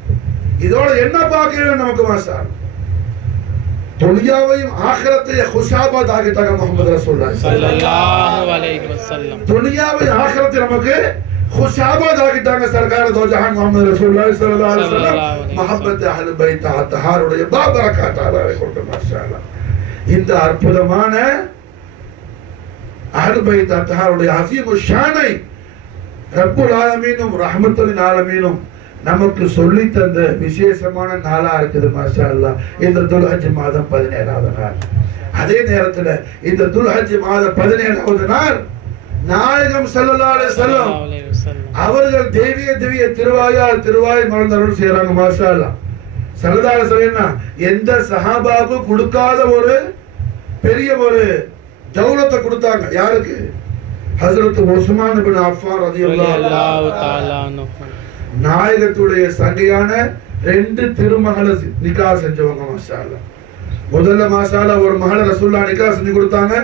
இதோட என்ன பாக்கியம் வேணும் நமக்கு? மாஷா அல்லாஹ். துனியாவையும் ஆகிரத்தையும் குஷாபாத் ஆகிட்டாங்க முஹம்மது ரசூலுல்லாஹி ஸல்லல்லாஹு அலைஹி வஸல்லம். துனியாவையும் ஆகிரத்தையும் நமக்கு खुशाबाद ஆகிட்டாங்க सरकार दो जहान मोहम्मद रसूलुल्लाह सल्लल्लाहु अलैहि वसल्लम. मोहब्बत अहले बैत तहारुடைய பாபரகாத் அல்லாஹ் கொண்டு மாஷாஅல்லாஹ். இந்த அற்புதமான அஹ்லே பைத் தஹாருடைய அஸீமு ஷானை ரப்புல் ஆலமீனும் ரஹ்மத்துல் ஆலமீனும் நமக்கு சொல்லி தந்த விசேஷமான நாளா இருக்குது. மாஷாஅல்லாஹ். இந்த துல்ஹஜ் மாதம் 17வது நாள். அதே நேரத்துல இந்த துல்ஹஜ் மாதம் 17வது நாள் நாயகம் ஸல்லல்லாஹு அலைஹி வஸல்லம் அவர்கள் தேவிய திருவாய் மலர்ந்தருள் செய்றாங்க. மாஷா அல்லாஹ். ஸல்லல்லாஹு அலைஹி வஸல்லம் எந்த சஹாபாவுக்கு கொடுக்காத ஒரு பெரிய ஒரு தௌலத்தை கொடுத்தாங்க. யாருக்கு? ஹஜ்ரத் உஸ்மான் இப்னு அஃபான் ரலியல்லாஹு தஆலா அன்ஹு. நாயகத்துடைய சங்கையான 2 திருமகளை நிக்காஹ் செஞ்சவங்க. மாஷா அல்லாஹ். முதல்ல மாஷா அல்லாஹ் ஒரு மகளை ரசூலுல்லாஹ் நிக்காஹ் செஞ்சு கொடுத்தாங்க.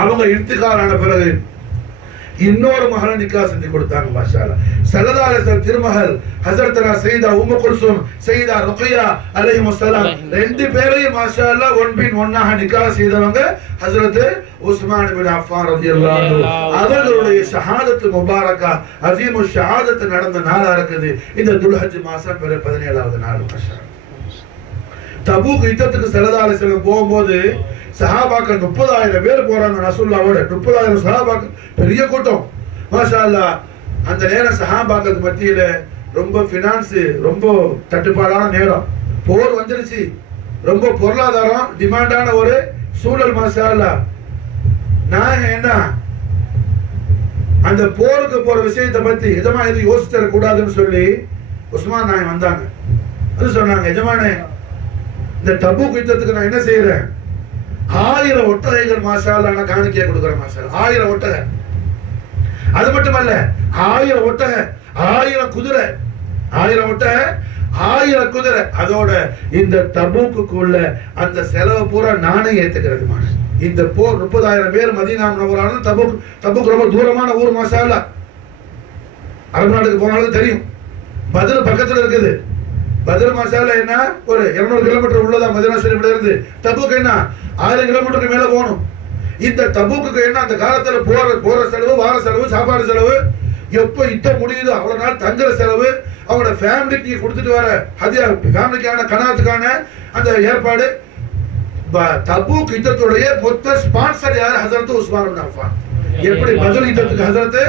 அவங்க இன்திகால் ஆன பிறகு இன்னொரு மகளை நிக்காஹ் செஞ்சு கொடுத்தாங்க. மாஷா அல்லாஹ். ஸல்லல்லாஹு அலைஹி வஸல்லம் திருமகள் ஹஜ்ரத்னா சையதா உம்மு குல்சூம் சையதா ருக்யா அலைஹிமுஸ்ஸலாம் 2 பேரையும் மாஷா அல்லாஹ் ஒன்பின் ஒன்னாக நிக்காஹ் செய்தவங்க ஹஜ்ரத் உஸ்மான் இப்னு அஃபான் ரலியல்லாஹு அன்ஹு. அவர்களுடைய ஷஹாதத் முபாரக்கா அஸீமு ஷஹாதத் நடந்த நாளா இருக்குது இந்த துல்ஹஜ் மாசம் 17வது நாள். மாஷா அல்லாஹ். தபூக் யுத்தத்துக்கு ஸல்லல்லாஹு அலைஹி வஸல்லம் போகும்போது சஹாபாக்கள் 30,000 பேர் போறாங்க. ரசூலுல்லாஹ்வோட 30,000 சஹாபாக்கள் பெரிய கூட்டம். மாஷா அல்லாஹ். அந்த நேரம் சஹாபாக்களுக்கு மத்தியில ரொம்ப ஃபினான்ஸ் ரொம்ப தட்டுப்பாடான நேரம், போர் வந்துருச்சு, ரொம்ப பொருளாதாரம் டிமாண்டான ஒரு சூழல். மாஷா அல்லாஹ் நான் என்ன அந்த போருக்கு போற விஷயத்தை பத்தி எஜமா எதுவும் யோசிச்சிட கூடாதுன்னு சொல்லி உஸ்மான் நாயகம் வந்தாங்க. அது சொன்னாங்க, எஜமானே இந்த தபூக் யுத்தத்துக்கு நான் என்ன செய்யறேன், 1000 ஒட்டகைகள் மாஷா அல்லாஹ் நான் காணிக்கையா கொடுக்குறேன். மாஷா அல்லாஹ் 1000 ஒட்டகை. அது மட்டுமல்ல, 1000 ஒட்டகை, 1000 குதிரை, 1000 ஒட்டகை, 1000 குதிரை. அதோட இந்த தபூக்குள்ள அந்த செலவு பூரா நானே ஏத்துக்கிறதுமான. இந்த போர் 30,000 பேர் மதீனா முனவ்வரான தபூக் ரொம்ப தூரமான ஊர் மாஷா அல்லாஹ். அரபு நாட்டுக்கு போனாலும் தெரியும், பத்ர் பக்கத்துல இருக்குது. பத்ர் மாஷா அல்லாஹ் என்ன ஒரு 200 கிலோமீட்டர் உள்ளதா மதீனா ஷரீஃப்ல இருந்து. தபூக் என்ன 1000 கிலோமீட்டருக்கு மேல போகணும். இந்த தபூக்கு என்ன அந்த காலத்துல போற செலவு, வார செலவு, சாப்பாடு செலவு, எப்ப யுத்தம் முடியுதோ அவ்வளவு நாள் தங்குற செலவு, அவங்களோட ஃபேமிலிக்கு கொடுத்துட்டு வர ஹதியா, ஃபேமிலிக்கான கனாத்துக்கான அந்த ஏற்பாடு. தபூக் யுத்தத்துடைய மொத்த ஸ்பான்சர் யார்? ஹஸரத் உஸ்மான் இப்னு அஃபான். எப்படி பத்ர் யுத்தத்துக்கு ஹஸரத்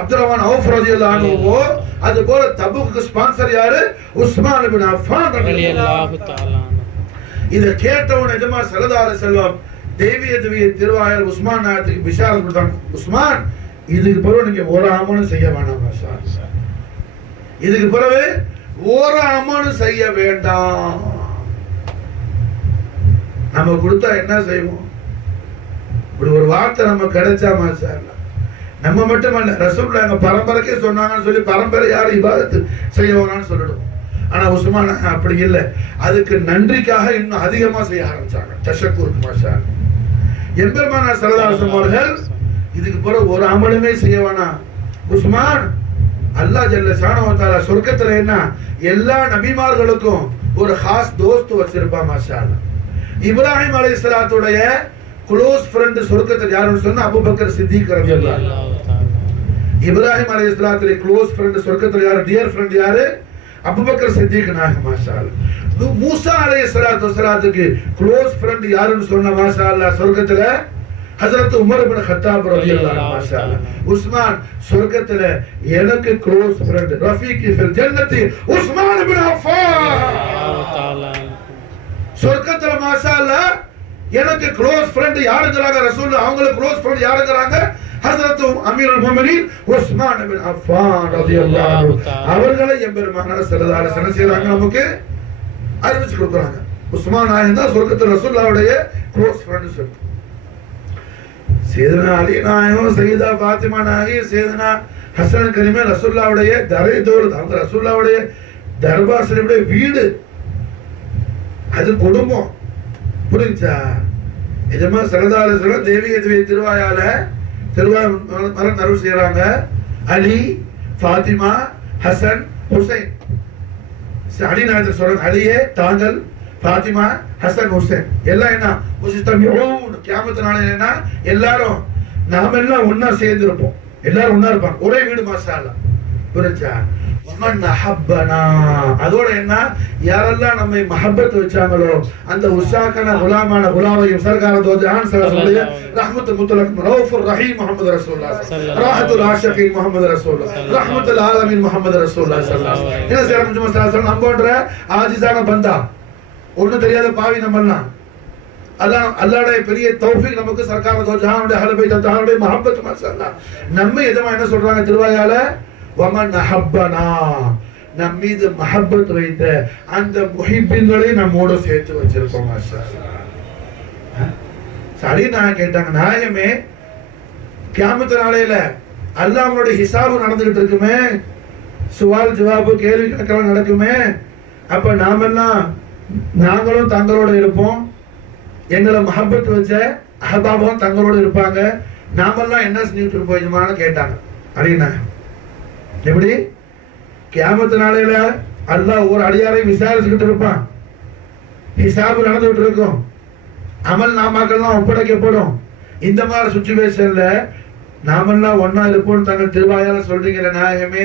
அப்துல் ரஹ்மான் அவுஃப் ரலியல்லாஹு அன்ஹு, அது போல தபூக்கு ஸ்பான்சர் யாரு? உஸ்மான் இப்னு அஃபான் ரலியல்லாஹு தஆலா. இத கேட்டவன் எஜமா ஸல்லல்லாஹு அலைஹி வஸல்லம் தேவிய திருவாயால் உஸ்மான் நாயகத்துக்கு பிஷாரத் கொடுத்தாங்க. உஸ்மான், இதுக்கு பிறகு நீங்க ஒரு அமலும் செய்ய வேண்டாம். இதுக்கு பிறகு ஒரு அமலும் செய்ய வேண்டாம். நம்ம கொடுத்தா என்ன செய்வோம்? இப்படி ஒரு வார்த்தை நம்ம கிடைச்சா மாஷா அல்லாஹ், நம்ம மட்டுமல்ல ரசூலுல்லாஹ் எங்க பரம்பரைக்கே சொன்னாங்கன்னு சொல்லி பரம்பரை யாரும் இபாதத்து செய்ய வேணாம்னு சொல்லிடும். ஆனா உஸ்மான் அப்படி இல்லை, அதுக்கு நன்றிக்காக இன்னும் அதிகமா செய்ய ஆரம்பிச்சாங்க. தஷக்கூர் மாஷா அல்லாஹ். எம்பெருமானார் ஸல்லல்லாஹு அலைஹி வஸல்லம் அவர்கள் இதுக்கு பிறகு ஒரு அமலுமே செய்ய வேணாம். உஸ்மான், அல்லாஹ் ஜல்ல ஷானஹு வ தஆலா சொர்க்கத்துல என்ன எல்லா நபிமார்களுக்கும் ஒரு खास दोस्त வச்சிருப்பான். மாஷா அல்லாஹ். இப்ராஹிம் அலைஹிஸ்ஸலாத்துடைய க்ளோஸ் ஃப்ரெண்ட் சொர்க்கத்துல யாருன்னு சொன்னா அபூபக்கர் சித்திக் ரலியல்லாஹு அன்ஹு. இப்ராஹிம் அலைஹிஸ்ஸலாத்துடைய க்ளோஸ் ஃப்ரெண்ட் சொர்க்கத்துல யாரு? டியர் ஃப்ரெண்ட் யாரு? அபூபக்கர் சித்திக் நாயகம். மாஷா அல்லாஹ். மூசா அலைஹிஸ்ஸலாத்துக்கு க்ளோஸ் ஃப்ரெண்ட் யாருன்னு சொன்னா மாஷா அல்லாஹ் சொர்க்கத்துல ஹஜரத் உமர் இப்னு கத்தாப் ரலியல்லாஹு அன்ஹு. மாஷா அல்லாஹ். உஸ்மான் சொர்க்கத்துல எனக்கு க்ளோஸ் ஃப்ரெண்ட் ரஃபீகி ஃபில் ஜன்னதி உஸ்மான் இப்னு அஃபான். சொர்க்கத்துல மாஷா அல்லாஹ் எனக்கு க்ளோஸ் ஃப்ரெண்ட் யாருங்கறாங்க? ரசூலுல்லாஹ். அவங்களுக்கு க்ளோஸ் ஃப்ரெண்ட் யாருங்கறாங்க? ஹஜரத் அமீருல் முஃமினீன் உஸ்மான் இப்னு அஃபான் ரலியல்லாஹு அன்ஹு. அவர்களை எம்பெருமானார் ஸல்லல்லாஹு அலைஹி வஸல்லம் செய்றாங்க, நமக்கு அறிவிச்சு கொடுக்குறாங்க. உஸ்மான் நாயகம் தான் சொர்க்கத்துல ரசூலுல்லாஹ்வுடைய க்ளோஸ் ஃப்ரெண்ட் சொல்லி. சையதுனா அலி நாயகம், சையதா ஃபாத்திமா நாயகி, சையதுனா ஹசன் கரீமே ரசூலுல்லாஹ்வுடைய தரை தோல், அவங்க ரசூலுல்லாஹ்வுடைய தர்பார் ஷரீஃபுடைய வீடு, அது குடும்பம். புரிஞ்சா? எஜமா ஸல்லல்லாஹு அலைஹி வஸல்லம் தேவிய திருவாயால திருவாய் நறுவு செய்யறாங்க. அலி, ஃபாத்திமா, ஹசன், ஹுசைன். அலி நாயகர் சொல்றாங்க, அலியே தாங்கள், ஃபாத்திமா, ஹசன், ஹுசைன் எல்லாம் என்ன முஸ்தமிஊன். கியாமத் நாளையில என்ன எல்லாரும் நாம எல்லாம் ஒண்ணா சேர்ந்து இருப்போம். எல்லாரும் ஒண்ணா இருப்பாங்க, ஒரே வீடு. மாஷா அல்லாஹ். புரிஞ்சா? வமன் அஹப்பனா, அதோட என்ன யாரெல்லாம் நம்மை மஹப்பத் வச்சாங்களோ அந்த உஷாக்கன குலாமான குலாவையும் சர்க்கார தோ ஜஹான் ஸல்லல்லாஹு ரஹ்மத்துல் முத்தலக் ரவுஃபுர் ரஹீம் முஹம்மது ரசூலுல்லாஹ், ராஹத்துல் ஆஷிகீன் முஹம்மது ரசூலுல்லாஹ், ரஹ்மத்துல் ஆலமீன் முஹம்மது ரசூலுல்லாஹ் ஸல்லல்லாஹு அலைஹி வஸல்லம். என்ன செய்யறாங்க? முஹம்மது ஸல்லல்லாஹு அலைஹி வஸல்லம் நம்போன்ற ஆஜிஸான பந்தா, ஒண்ணும் தெரியாத பாவி நம்மலாம். அல்லாஹ்வுடைய பெரிய தௌஃபீக் நமக்கு சர்க்கார தோ ஜஹானுடைய அஹ்லே பைத் தஹாருடைய மஹப்பத். மாஷா அல்லாஹ். நம்ம எதமா என்ன சொல்றாங்க திருவாயால? வமன் அஹப்பனா, நம் மீது மஹப்பத் வைத்த அந்த முஹிப்பீன்களை நம்மோட சேர்த்து வச்சிருக்கோம். மாஷா அல்லாஹ். சரி, நான் கேட்டாங்க, நாயகமே கியாமத் நாளையில அல்லாஹ்வுடைய ஹிசாபு நடந்துகிட்டு இருக்குமே, சுவால் ஜவாபு கேள்வி கணக்கெல்லாம் நடக்குமே, அப்ப நாமெல்லாம் நாங்களும் தங்களோட இருப்போம், எங்களை மஹப்பத் வச்ச அஹபாபும் தங்களோட இருப்பாங்க, நாமெல்லாம் என்ன செஞ்சுட்டு இருப்போம் எஜமான்னு கேட்டாங்க. அப்படின்னா எப்படி? கியாமத் நாளையில அல்லாஹ் ஒரு அடியாரை விசாரிச்சுக்கிட்டு இருப்பான், ஹிசாபு நடந்துகிட்டு இருக்கும், அமல் நாமாக்கள்லாம் ஒப்படைக்கப்படும். இந்த மாதிரி சுச்சுவேஷன்ல நாமெல்லாம் ஒன்னா இருப்போம் தங்கள் திருவாயால சொல்றீங்களே நாயகமே,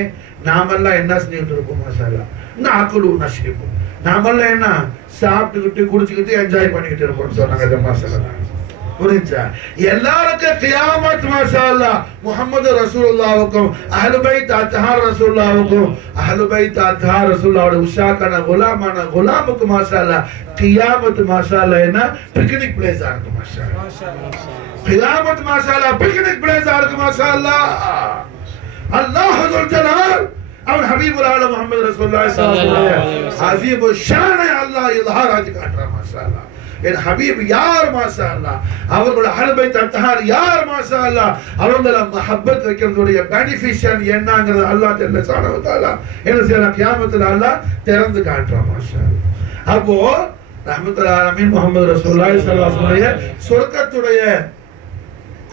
நாமெல்லாம் என்ன செஞ்சுட்டு இருப்போம்? மாஷா அல்லாஹ். நாக்குலு நஷ்ரிபு, நாமெல்லாம் என்ன சாப்பிட்டுக்கிட்டு குடிச்சுக்கிட்டு என்ஜாய் பண்ணிக்கிட்டு இருப்போம் சொன்னாங்க. மாஷா அல்லாஹ். புரிஞ்சா? எல்லாருக்கும் கியாமத் மாஷா அல்லாஹ் முஹம்மது ரசூலுல்லாஹ்வுக்கும் அஹ்லு பைத் அத்ஹார் ரசூலுல்லாஹ்வுக்கும் அஹ்லு பைத் அத்ஹார் ரசூலுல்லாஹ்வோட உஷாக்கான குலாமுக்கு மாஷா அல்லாஹ் கியாமத் மாஷா அல்லாஹ் என்ன பிக்னிக் பிளேஸா இருக்கு மாஷா அல்லாஹ். கியாமத் மாஷா அல்லாஹ் பிக்னிக் பிளேஸா இருக்கு மாஷா அல்லாஹ். அல்லாஹ் துல் ஜலால் அவன் ஹபீபுல் ஆலம் முஹம்மது ரசூலுல்லாஹி ஸல்லல்லாஹு அலைஹி வஸல்லம் அஸீபு ஷானை அல்லாஹ் இல்ஹார் ஆக்கி காட்டுறான் மாஷா அல்லாஹ். என் ஹபீப் யார் மாஷா அல்லாஹ், அவர்களோட அஹ்லு பைத் அத்ஹார் யார் மாஷா அல்லாஹ், அவங்கள மஹப்பத் வைக்கிறதுடைய பெனிஃபிஷன் என்னங்கிறது அல்லாஹ் ஜல்ல ஷானஹு வ தஆலா என்ன செய்யறான் கியாமத்துல அல்லாஹ் திறந்து காட்டுறான் மாஷா அல்லாஹ். அப்போ ரஹ்மத்துல் ஆலமீன் முஹம்மது ரசூலுல்லாஹி ஸல்லல்லாஹு அலைஹி வஸல்லம் சொர்க்கத்துடைய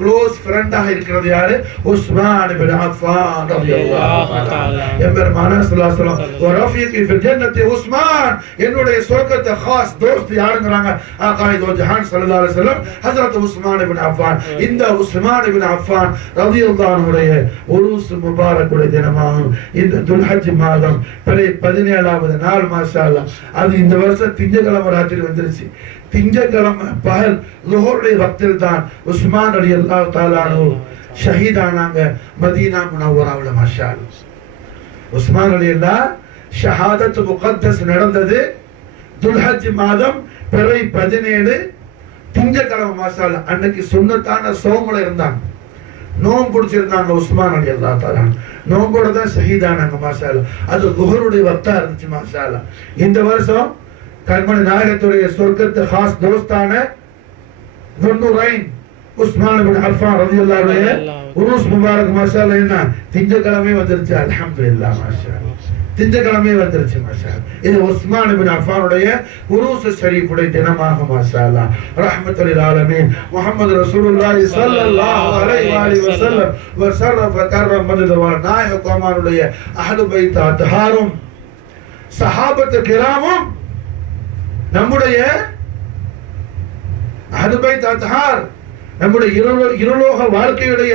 க்ளோஸ் ஃப்ரெண்டாக இருக்கிறது யாரு? உஸ்மான் இப்னு அஃபான் ரலியல்லாஹு தஆலா. எம்பெருமானா ஸல்லல்லாஹு அலைஹி வஸல்லம் வரஃபீகி ஃபில் ஜன்னத்தி உஸ்மான், என்னுடைய சொர்க்கத்தை खास दोस्त யாருங்கறாங்க? ஆகாயித் வ ஜஹான் ஸல்லல்லாஹு அலைஹி வஸல்லம் ஹஜ்ரத் உஸ்மான் இப்னு அஃபான். இந்த உஸ்மான் இப்னு அஃபான் ரலியல்லாஹு அன்ஹுடைய உருஸ் முபாரக்குடைய தினமாகும் இந்த துல்ஹஜ் மாதம் 17வது நாள் மாஷா அல்லாஹ். அது இந்த வருஷம் திங்கட்கிழமை ராத்திரி வந்துருச்சு. திங்கட்கிழமை பகல் லுஹருடைய வக்தில் தான் உஸ்மான் ரலியல்லாஹு தஆலா அன்ஹு ஷஹீதானாங்க மதீனா முனவ்வராவுல மாஷா அல்லாஹ். உஸ்மான் ரலியல்லாஹ் ஷஹாதத் முகத்தஸ் நடந்தது துல்ஹஜ் மாதம் பிறை 17 திங்கட்கிழமை மாஷா அல்லாஹ். அன்னைக்கு சுன்னத்தான சௌமுல இருந்தாங்க, நோம்பு பிடிச்சிருந்தாங்க உஸ்மான் ரலியல்லாஹு தஆலா. நோம்போட தான் ஷஹீதானாங்க மாஷா அல்லாஹ். அது லுஹருடைய வக்தா இருந்துச்சு மாஷா அல்லாஹ். இந்த வருஷம் கண்மணி நாயகத்துடைய சொர்க்கத்து खास दोस्ताன துன்னுரைன் உஸ்மான் இப்னு அஃபான் ரலியல்லாஹு அன்ஹு உருஸ் முபாரக் மாஷா அல்லாஹ் என்ன திங்கட்கிழமை வந்துருச்சு. அல்ஹம்துலில்லாஹ் மாஷா அல்லாஹ். திங்கட்கிழமை வந்துருச்சு மாஷா அல்லாஹ். இது உஸ்மான் இப்னு அஃபானுடைய உருஸ் ஷரீஃபுடைய தினமாக மாஷா அல்லாஹ். ரஹ்மத்துல் லில் ஆலமீன் முஹம்மது ரசூலுல்லாஹி ஸல்லல்லாஹு அலைஹி வஸல்லம் வ ஷரஃப கர்ரம் மததுவ நாயகமானுடைய அஹ்லு பைத் அத்ஹாரும் சஹாபத்து கிராமும் நம்முடைய அஹ்லு பைத் அத்ஹார் நம்முடைய இருலோக வாழ்க்கையுடைய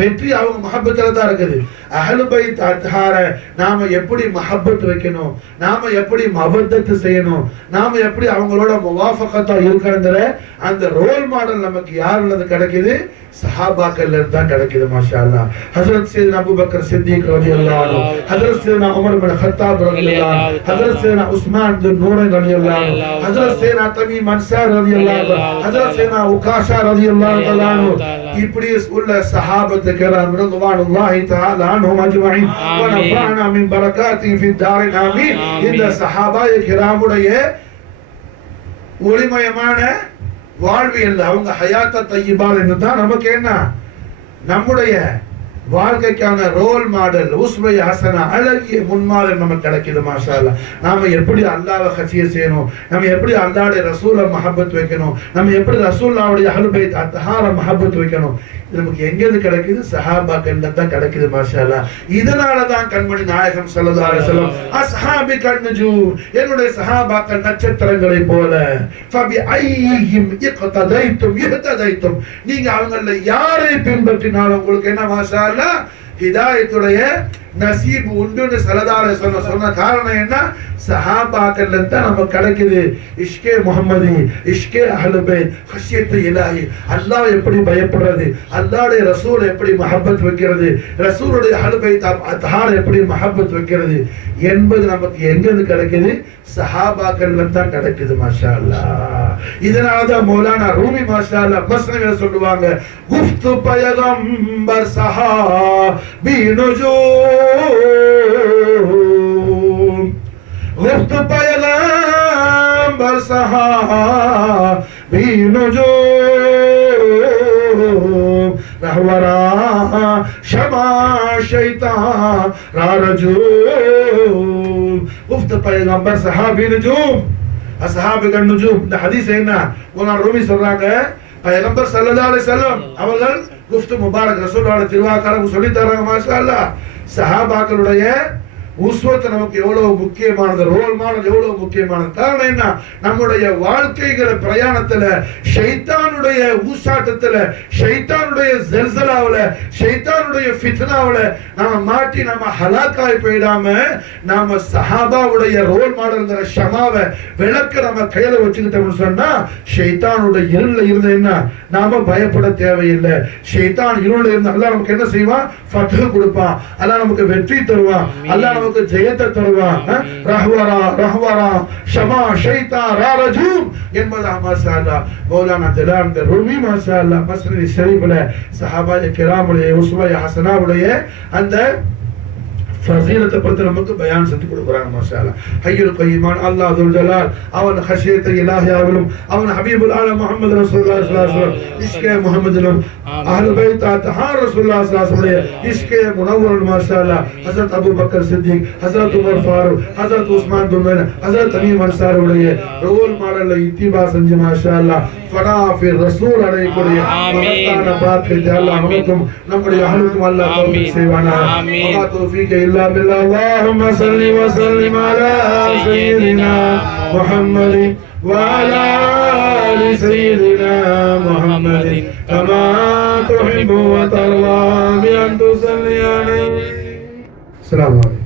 வெற்றி அவங்க மஹப்பத்துல தான் இருக்குது. அஹ்லு பைத் அத்ஹார நாம எப்படி மஹப்பத் வைக்கணும், நாம எப்படி மவத்தத்து செய்யணும், நாம எப்படி அவங்களோட முவாஃபகத்தா இருக்கணுங்கிற அந்த ரோல் மாடல் நமக்கு யாருல கிடைக்குது? சஹாபாக்கள்ல இருந்து தான் கிடைக்குது மாஷா அல்லாஹ். ஹஜ்ரத் சையதுனா அபூபக்கர் சித்திக் ரலியல்லாஹு அன்ஹு, ஹஜ்ரத் சையதுனா உமர் இப்னு கத்தாப் ரலியல்லாஹு அன்ஹு, ஹஜ்ரத் சையதுனா உஸ்மான் பின் நூரைன் ரலியல்லாஹு அன்ஹு, ஹஜ்ரத் சையதுனா தமீம் அன்சார் ரலியல்லாஹு அன்ஹு, ஹஜ்ரத் சையதுனா உகாஷா ரலியல்லாஹு அன்ஹு, இப்படி உள்ள சஹாபத்து கிராம் ரضوانுல்லாஹி தஆலா அன்ஹும் அஜ்மஈன் வ நஃபஅனா மின் பரகாத்திஹி ஃபித் தாரின் ஆமீன். இந்த சஹாபாயே கிராமுடைய ஒளிமயமான வாழ்வியல் அவங்க ஹயாத்த தய்யிபால் என்று தான் நமக்கு என்ன நம்முடைய வாழ்க்கைக்கான ரோல் மாடல் உஸ்வை ஹசனா அழகிய முன்மாதிரி நமக்கு கிடைக்குது மாஷா அல்லாஹ். நாம எப்படி அல்லாஹ்வை ஹசிய செய்யணும், நம்ம எப்படி அல்லாஹ்வுடைய ரசூலை மஹப்பத் வைக்கணும், நம்ம எப்படி ரசூலுல்லாஹ்வுடைய அஹ்லு பைத் அத்ஹார மஹப்பத் வைக்கணும், நமக்கு எங்கிருந்து கிடைக்குது? சஹாபாக்கள்ல தான் கிடைக்குது மாஷா அல்லாஹ். இதனால தான் கண்மணி நாயகம் ஸல்லல்லாஹு அலைஹி வஸல்லம் அஸ்ஹாபி கன்ஜூம், என்னுடைய சஹாபாக்கள் நட்சத்திரங்களை போல, ஃபபி ஐஹிம் இக்ததைத்தும் இஹ்ததைத்தும், நீங்க அவங்கள யாரை பின்பற்றினாலும் உங்களுக்கு என்ன மாஷா அல்லாஹ் ஹிதாயத்துடைய நசீப் உண்டுன்னு ஸல்லல்லாஹு அலைஹி வஸல்லம் சொன்ன காரணம் என்ன? சஹாபாக்கள்ல தான் நமக்கு கிடைக்குது இஷ்கே முஹம்மதி, இஷ்கே அஹ்லு பைத், ஹஷியத்து இலாஹி, அல்லாஹ் எப்படி பயப்படுறது, அல்லாஹ்வுடைய ரசூல் எப்படி மஹப்பத் வைக்கிறது, ரசூலுடைய அஹ்லு பைத் அத்ஹார் எப்படி மஹப்பத் வைக்கிறது என்பது நமக்கு எங்கிருந்து கிடைக்குது? சஹாபாக்கள்ல தான் கிடைக்குது மாஷா அல்லாஹ். இதனால தான் மௌலானா ரூமி மாஷா அல்லாஹ் மஸ்னவில சொல்லுவாங்க, குஃப்து பயகம்பர் சஹாபி நுஜூம், गुफ्त पैगंबर सहाबी नजूम, रहवरा शमा शैतान रारजूम, गुफ्त पैगंबर सहाबी नजूम, असहाब का नजूम. இந்த ஹதீஸ் என்ன மௌலானா ரூமி சொல்றாங்க, பைகம்பர் ஸல்லல்லாஹு அலைஹி வஸல்லம் அவர்கள் குஃப்த் முபாரக் ரசூலுல்லாஹ் திருவாக்காரங்க சொல்லி தராங்க மாஷா அல்லாஹ். சஹாபாக்களுடைய உஸ்வத் நமக்கு எவ்வளவு முக்கியமானது, ரோல் மாடல் எவ்வளவு முக்கியமானது. காரணம் என்ன? நம்முடைய வாழ்க்கைங்கிற பிரயாணத்துல ஷைத்தானுடைய ஊசாட்டத்துல, ஷைத்தானுடைய ஜல்சலாவுல, ஷைத்தானுடைய ஃபித்னாவுல நாம மாட்டி நம்ம ஹலாக்காய் போயிடாம நாம சஹாபாவுடைய ரோல் மாடல்ங்கிற ஷமாவை விளக்க நம்ம கையில வச்சுக்கிட்டோம்னு சொன்னா ஷைத்தானுடைய இருள்ல இருந்து என்ன நாம பயப்பட தேவையில்லை. ஷைத்தான் இருள்ல இருந்து அல்லாஹ் நமக்கு என்ன செய்வான்? ஃபத்ஹ் கொடுப்பான். அல்லாஹ் நமக்கு வெற்றி தருவான். அல்லாஹ் நமக்கு ஜெயத்தை தருவான். ரஹ்வரா ரஹ்வரா ஷமா ஷைத்தான் ராரஜூம் என்பதா மாஷா அல்லாஹ் மௌலானா ஜலாலுத்தீன் ரூமி மாஷா அல்லாஹ் மஸ்னத் ஷரீஃப்ல சஹாபாயே கிராமுடைய உஸ்வா ஹஸனாவுடைய அந்த ஃபஸீலத்தை பத்தி நமக்கு பயான் செஞ்சு கொடுக்குறாங்க. மாஷா அல்லாஹ் ஹய்யுல் கய்யிமான் அல்லாஹ் துல் ஜலால் அவன் ஹஷியத்தை இலாஹியாவிலும் அவன் ஹபீபுல் ஆலம் முஹம்மது ரசூலுல்லாஹி ஸல்லல்லாஹு அலைஹி வஸல்லம் இஸ்கே முஹம்மதிலும் அஹ்லுல் பைத் தஹார் ரசூலுல்லாஹி ஸல்லல்லாஹு அலைஹி வஸல்லம் இஸ்கே முனவ்வர் மாஷா அல்லாஹ் ஹஜ்ரத் அபூ பக்கர் சித்திக், ஹஜ்ரத் உமர் ஃபாரூக், ஹஜ்ரத் உஸ்மான் துமைன், ஹஜ்ரத் தமீம் அன்சாரியுடைய ரோல் மாடல்ல இத்திபா செஞ்சு மாஷா அல்லாஹ் ஃபனா ஃபி ரசூல் அலைஹிக்கூடிய மகத்தான பாக்கியத்தை அல்லாஹ் நமக்கும் நம்முடைய அஹ்லுக்கும் அல்லாஹ் தௌஃபீக் செய்வானாக. வமா தௌஃபீக இல்லா பில்லாஹ். அல்லாஹும்ம ஸல்லி வ ஸல்லிம் அலா சய்யிதினா முஹம்மதின் வ அலா ஆலி சய்யிதினா முஹம்மதின் கமா துஹிப்பு வ தர்லா பி அன் துஸல்லி அலைஹி. அஸ்ஸலாமு அலைக்கும்.